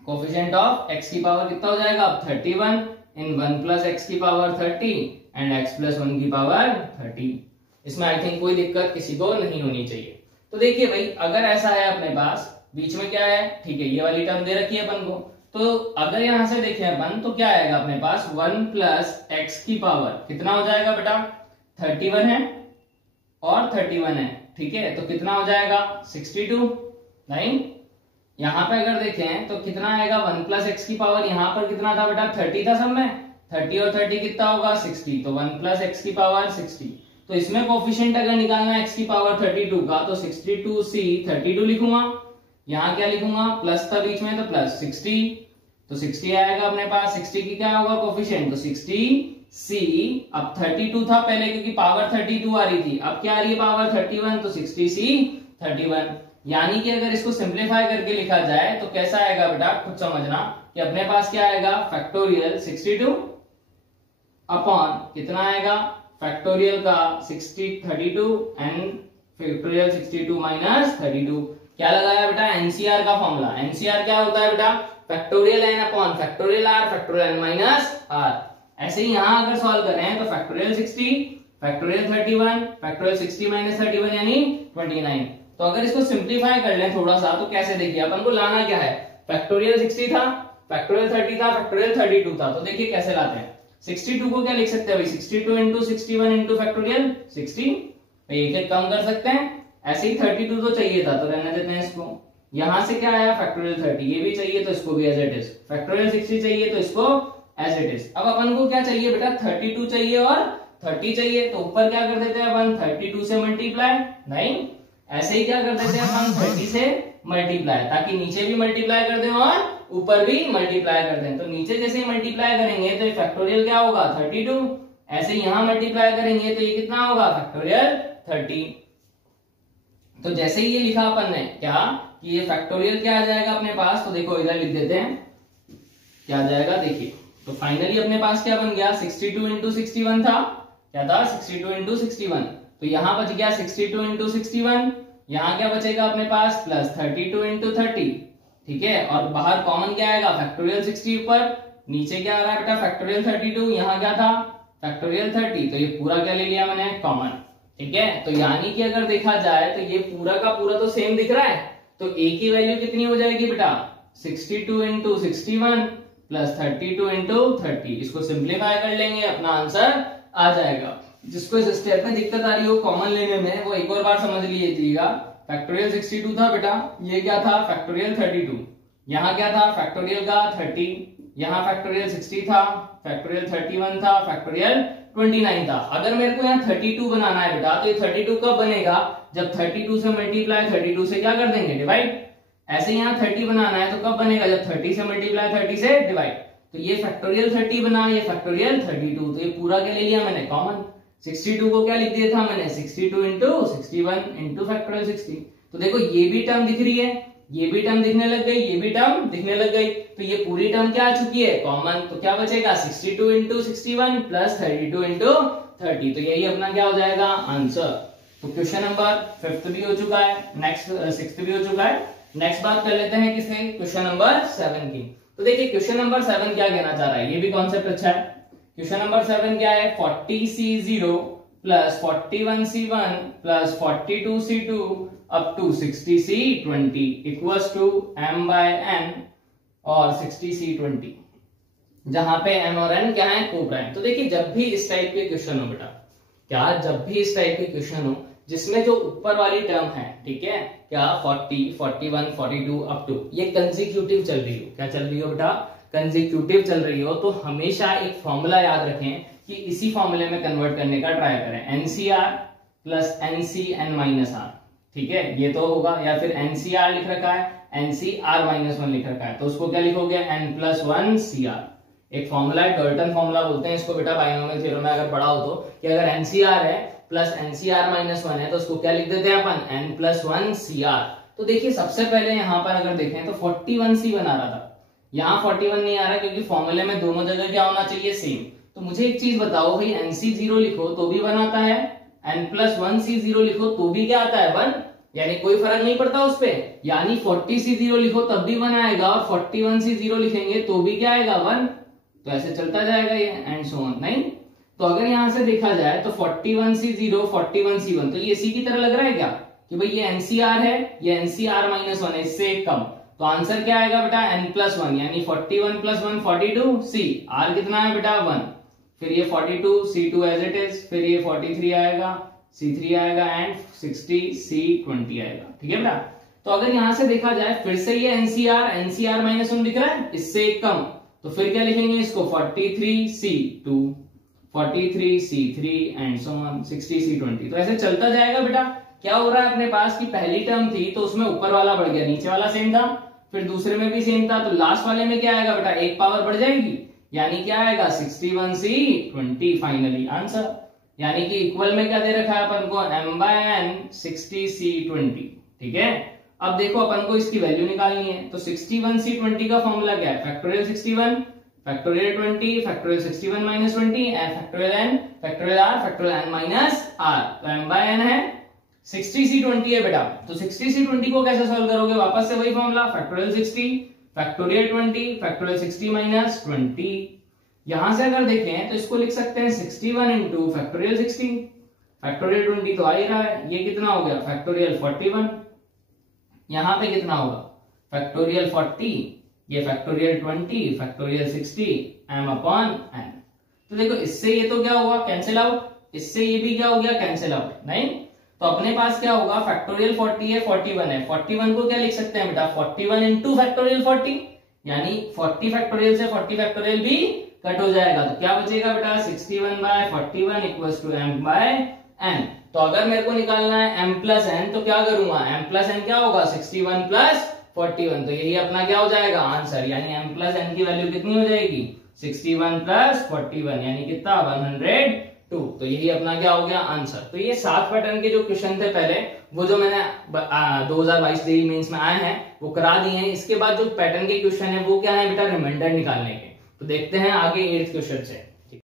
कोफिशिएंट ऑफ x की पावर कितना हो जाएगा अब 31 इन 1 प्लस x की पावर 30 एंड x प्लस 1 की पावर 30। इसमें आई थिंक कोई दिक्कत किसी को नहीं होनी चाहिए। तो देखिए भाई अगर ऐसा है अपने पास बीच में क्या है, ठीक है ये वाली टर्म दे रखी है अपन को, तो अगर यहां से देखें अपन तो क्या आएगा अपने पास 1 प्लस x की पावर कितना हो जाएगा बेटा 31 है और 31 है, ठीक है, तो कितना हो जाएगा 62, नहीं यहां पे अगर देखें तो कितना आएगा 1 प्लस x की पावर, यहां पर कितना था बेटा 30 था सब में, 30 और 30 कितना होगा 60, तो 1 प्लस x की पावर 60, तो इसमें कोफिशिएंट अगर निकालना है x की पावर 32 का तो 62c 32 लिखूंगा, यहाँ क्या लिखूंगा प्लस था बीच में तो प्लस 60, तो 60 आएगा अपने पास, 60 की क्या होगा कोफिशिएंट, तो 60c, अब 32 था पहले क्योंकि पावर 32 आ रही थी, अब क्या आ रही है पावर 31, तो 60c 31, यानी कि अगर इसको सिंप्लीफाई करके लिखा जाए तो कैसा आएगा बेटा खुद समझना कि अपने पास क्या आएगा फैक्टोरियल 62 अपॉन कितना आएगा फैक्टोरियल का 32 एंड फैक्टोरियल 62 माइनस 32, क्या लगाया बेटा एनसीआर का फॉर्मूला, एनसीआर क्या होता है बेटा factorial n upon factorial r factorial n minus r. ऐसे ही यहां अगर सॉल्व करें तो फैक्टोरियल 60 फैक्टोरियल 31 फैक्टोरियल 60 माइनस 31 यानी 29। तो अगर इसको सिंप्लीफाई कर लें थोड़ा सा तो कैसे देखिए अपन को लाना क्या है, फैक्टोरियल 60 था, फैक्टोरियल 30 था, फैक्टोरियल 32 था, तो देखिए कैसे लाते हैं। 62 को क्या लिख सकते हैं भाई 62 इंटू 61 इंटू फैक्टोरियल 60, एक एक कम कर सकते हैं। ऐसे ही 32 तो चाहिए था तो रहने देते हैं इसको, यहां से क्या आया फैक्टोरियल 30, ये भी चाहिए तो इसको भी एज इट इज, फैक्टोरियल 60 चाहिए तो इसको एज इट इज। अब अपन को क्या चाहिए बेटा 32 चाहिए और 30 चाहिए, तो ऊपर क्या कर देते हैं अपन 32 से मल्टीप्लाई, नहीं ऐसे ही क्या कर देते हैं अपन 30 से मल्टीप्लाई, ताकि नीचे भी मल्टीप्लाई कर दें और ऊपर भी मल्टीप्लाई कर दें। तो नीचे जैसे ही मल्टीप्लाई करेंगे तो ये फैक्टोरियल क्या होगा 32, ऐसे यहां मल्टीप्लाई करेंगे तो ये कितना होगा फैक्टोरियल 30। तो जैसे ही ये लिखा अपन ने क्या कि ये फैक्टोरियल क्या आ जाएगा अपने पास, तो देखो इधर लिख देते हैं क्या आ जाएगा देखिए। तो फाइनली अपने पास क्या बन गया 62 इंटू 61 था, क्या था 62 इंटू 61, तो यहां बच गया 62 इंटू 61, यहां क्या बचेगा अपने पास प्लस 32 इंटू 30, ठीक है, और बाहर कॉमन क्या आएगा फैक्टोरियल 60 ऊपर, नीचे क्या आ रहा है बेटा फैक्टोरियल 32, यहां क्या था फैक्टोरियल 30, तो ये पूरा क्या ले लिया मैंने कॉमन, ठीक है। तो यानी कि अगर देखा जाए तो ये पूरा का पूरा तो सेम दिख रहा है, तो a की वैल्यू कितनी हो जाएगी बेटा 62 इंटू 61 प्लस 32 इंटू 30, इसको सिंप्लीफाई कर लेंगे अपना आंसर आ जाएगा। जिसको इस स्टेप में दिक्कत आ रही हो कॉमन लेने में, वो एक और बार समझ लीजिएगा। फैक्टोरियल 62 था बेटा, ये क्या था फैक्टोरियल 32, यहाँ क्या था फैक्टोरियल का 30, यहाँ फैक्टोरियल 60 था, फैक्टोरियल 31 था, फैक्टोरियल 29 था। अगर मेरे को यहाँ 32 बनाना है बेटा, तो ये 32 कब बनेगा, जब 32 से मल्टीप्लाई 32 से क्या कर देंगे डिवाइड। ऐसे यहाँ 30 बनाना है तो कब बनेगा, जब 30 से मल्टीप्लाई 30 से डिवाइड। तो ये फैक्टोरियल 30 बना, ये फैक्टोरियल 32, तो ये पूरा क्या ले लिया मैंने कॉमन। 62 को क्या लिख दिया था मैंने 62 इंटू 61 इंटू फैक्टोरियल 60। तो देखो ये भी टर्म दिख रही है, ये भी टर्म दिखने लग गई, ये भी टर्म दिखने लग गई, तो ये पूरी टर्म क्या आ चुकी है कॉमन। तो क्या बचेगा 62 इंटू 61 प्लस 32 इंटू 30, तो यही अपना क्या हो जाएगा आंसर। तो क्वेश्चन नंबर 5 भी हो चुका है, नेक्स्ट 6 भी हो चुका है। नेक्स्ट बात कर लेते हैं किससे, क्वेश्चन नंबर 7 की। तो देखिए क्वेश्चन नंबर 7 क्या कहना चाह रहा है, ये भी कॉन्सेप्ट अच्छा है। क्वेश्चन नंबर 7 क्या है, 40C0 plus 41C1 plus 42C2 up to 60C20 equals to m by n और 60C20, जहां पे m और n क्या है को प्राइम। तो देखिए जब भी इस टाइप के क्वेश्चन हो बेटा, क्या जब भी इस टाइप के क्वेश्चन हो जिसमें जो ऊपर वाली टर्म है, ठीक है, क्या 40, 41, 42 अप टू ये कंसेक्यूटिव चल रही हो, क्या चल रही हो बेटा कंसेक्यूटिव चल रही हो, तो हमेशा एक फॉर्मूला याद रखें कि इसी फॉर्मूले में कन्वर्ट करने का ट्राई करें। NCR plus NCN minus r, ठीक है, ये तो होगा, या फिर एनसीआर लिख रखा है एनसीआर माइनस 1 लिख रखा है, तो उसको क्या लिखोगे एन प्लस 1 सीआर। एक फॉर्मूला है डॉल्टन फॉर्मूला बोलते हैं इसको बेटा, बाइनोमियल थ्योरम में अगर पढ़ा हो तो, कि अगर एनसीआर है प्लस एनसीआर माइनस 1 है तो उसको क्या लिख देते हैं अपन एन प्लस 1 सीआर। तो देखिए सबसे पहले यहाँ पर अगर देखें तो 41C बना रहा था, यहाँ 41 नहीं आ रहा क्योंकि फॉर्मूले में दोनों जगह क्या होना चाहिए सेम। तो मुझे एक चीज बताओ भाई, NC0 लिखो तो भी 1 आता है, n प्लस 1C0 लिखो तो भी क्या आता है 1, यानी कोई फर्क नहीं पड़ता उस पे। यानी 40C0 लिखो तब भी 1 आएगा और 41C0 लिखेंगे तो भी क्या आएगा 1। तो ऐसे चलता जाएगा ये एंड सो ऑन, नहीं। तो अगर यहां से देखा जाए तो 41C0 41C1, तो ये इसी की तरह लग रहा है क्या कि भाई ये NCR है, ये NCR माइनस 1 है, इससे एक कम। तो आंसर क्या आएगा बेटा n प्लस 1, यानी 41 प्लस 1 42, C R कितना है बेटा 1, फिर ये 42 C2 एज इट इज, फिर ये 43 आएगा, C3 आएगा एंड 60 C20 आएगा, ठीक है बेटा। तो अगर यहां से देखा जाए फिर से ये NCR माइनस 1 दिख रहा है, इससे एक कम, तो फिर क्या लिखेंगे इसको 43 C2 43 C3 and so on 60 C20। तो ऐसे चलता जाएगा बेटा। क्या हो रहा है अपने पास की पहली टर्म थी तो उसमें ऊपर वाला बढ़ गया, नीचे वाला सेम था, फिर दूसरे में भी सेम था, तो लास्ट वाले में क्या आएगा बेटा एक पावर बढ़ जाएगी, यानी क्या आएगा 61 C20 फाइनली आंसर। यानी कि इक्वल में क्या दे रखा है अपन को m by n 60 C20, ठीक है। अब देखो अपन को इसकी वैल्यू निकालनी है, तो 61 C20 का फॉर्मूला क्या है, factorial 61 factorial 20 factorial 61 minus 20 and factorial n factorial r factorial n minus r, तो m by n है 60 C20 है बेटा। तो 60 C20 को कैसे सॉल्व करोगे, वापस से वही formula factorial 60 factorial 20 factorial 60 minus 20। यहां से अगर देखें तो इसको लिख सकते हैं 61 इंटू फैक्टोरियल 60, फैक्टोरियल 20 तो आ ही रहा है, ये कितना हो गया फैक्टोरियल 41, यहाँ पे कितना होगा फैक्टोरियल 40, ये factorial 20 factorial 60 m upon n। तो देखो इससे ये तो क्या होगा कैंसिल आउट, इससे ये भी क्या हो गया कैंसिल आउट, नहीं। तो अपने पास क्या होगा फैक्टोरियल 40 है 41 है, 41 को क्या लिख सकते हैं बेटा 41 इंटू फैक्टोरियल 40, यानी 40 फैक्टोरियल से 40 फैक्टोरियल भी कट हो जाएगा, तो क्या बचेगा बेटा 61 by 41 equals to m by n। तो अगर मेरे को निकालना है m प्लस n, तो क्या करूंगा m प्लस n क्या होगा 61 प्लस 41, तो यही अपना क्या हो जाएगा आंसर, यानी m प्लस n की वैल्यू कितनी हो जाएगी 61 प्लस 41, यानी कितना 102। तो यही अपना क्या हो गया आंसर। तो ये 7 पैटर्न के जो क्वेश्चन थे पहले, वो जो मैंने 2022 जेईई मेंस में आए हैं वो करा दिए हैं। इसके बाद जो पैटर्न के क्वेश्चन है वो क्या है बेटा रिमाइंडर निकालने के। तो देखते हैं आगे 8th क्वेश्चन से।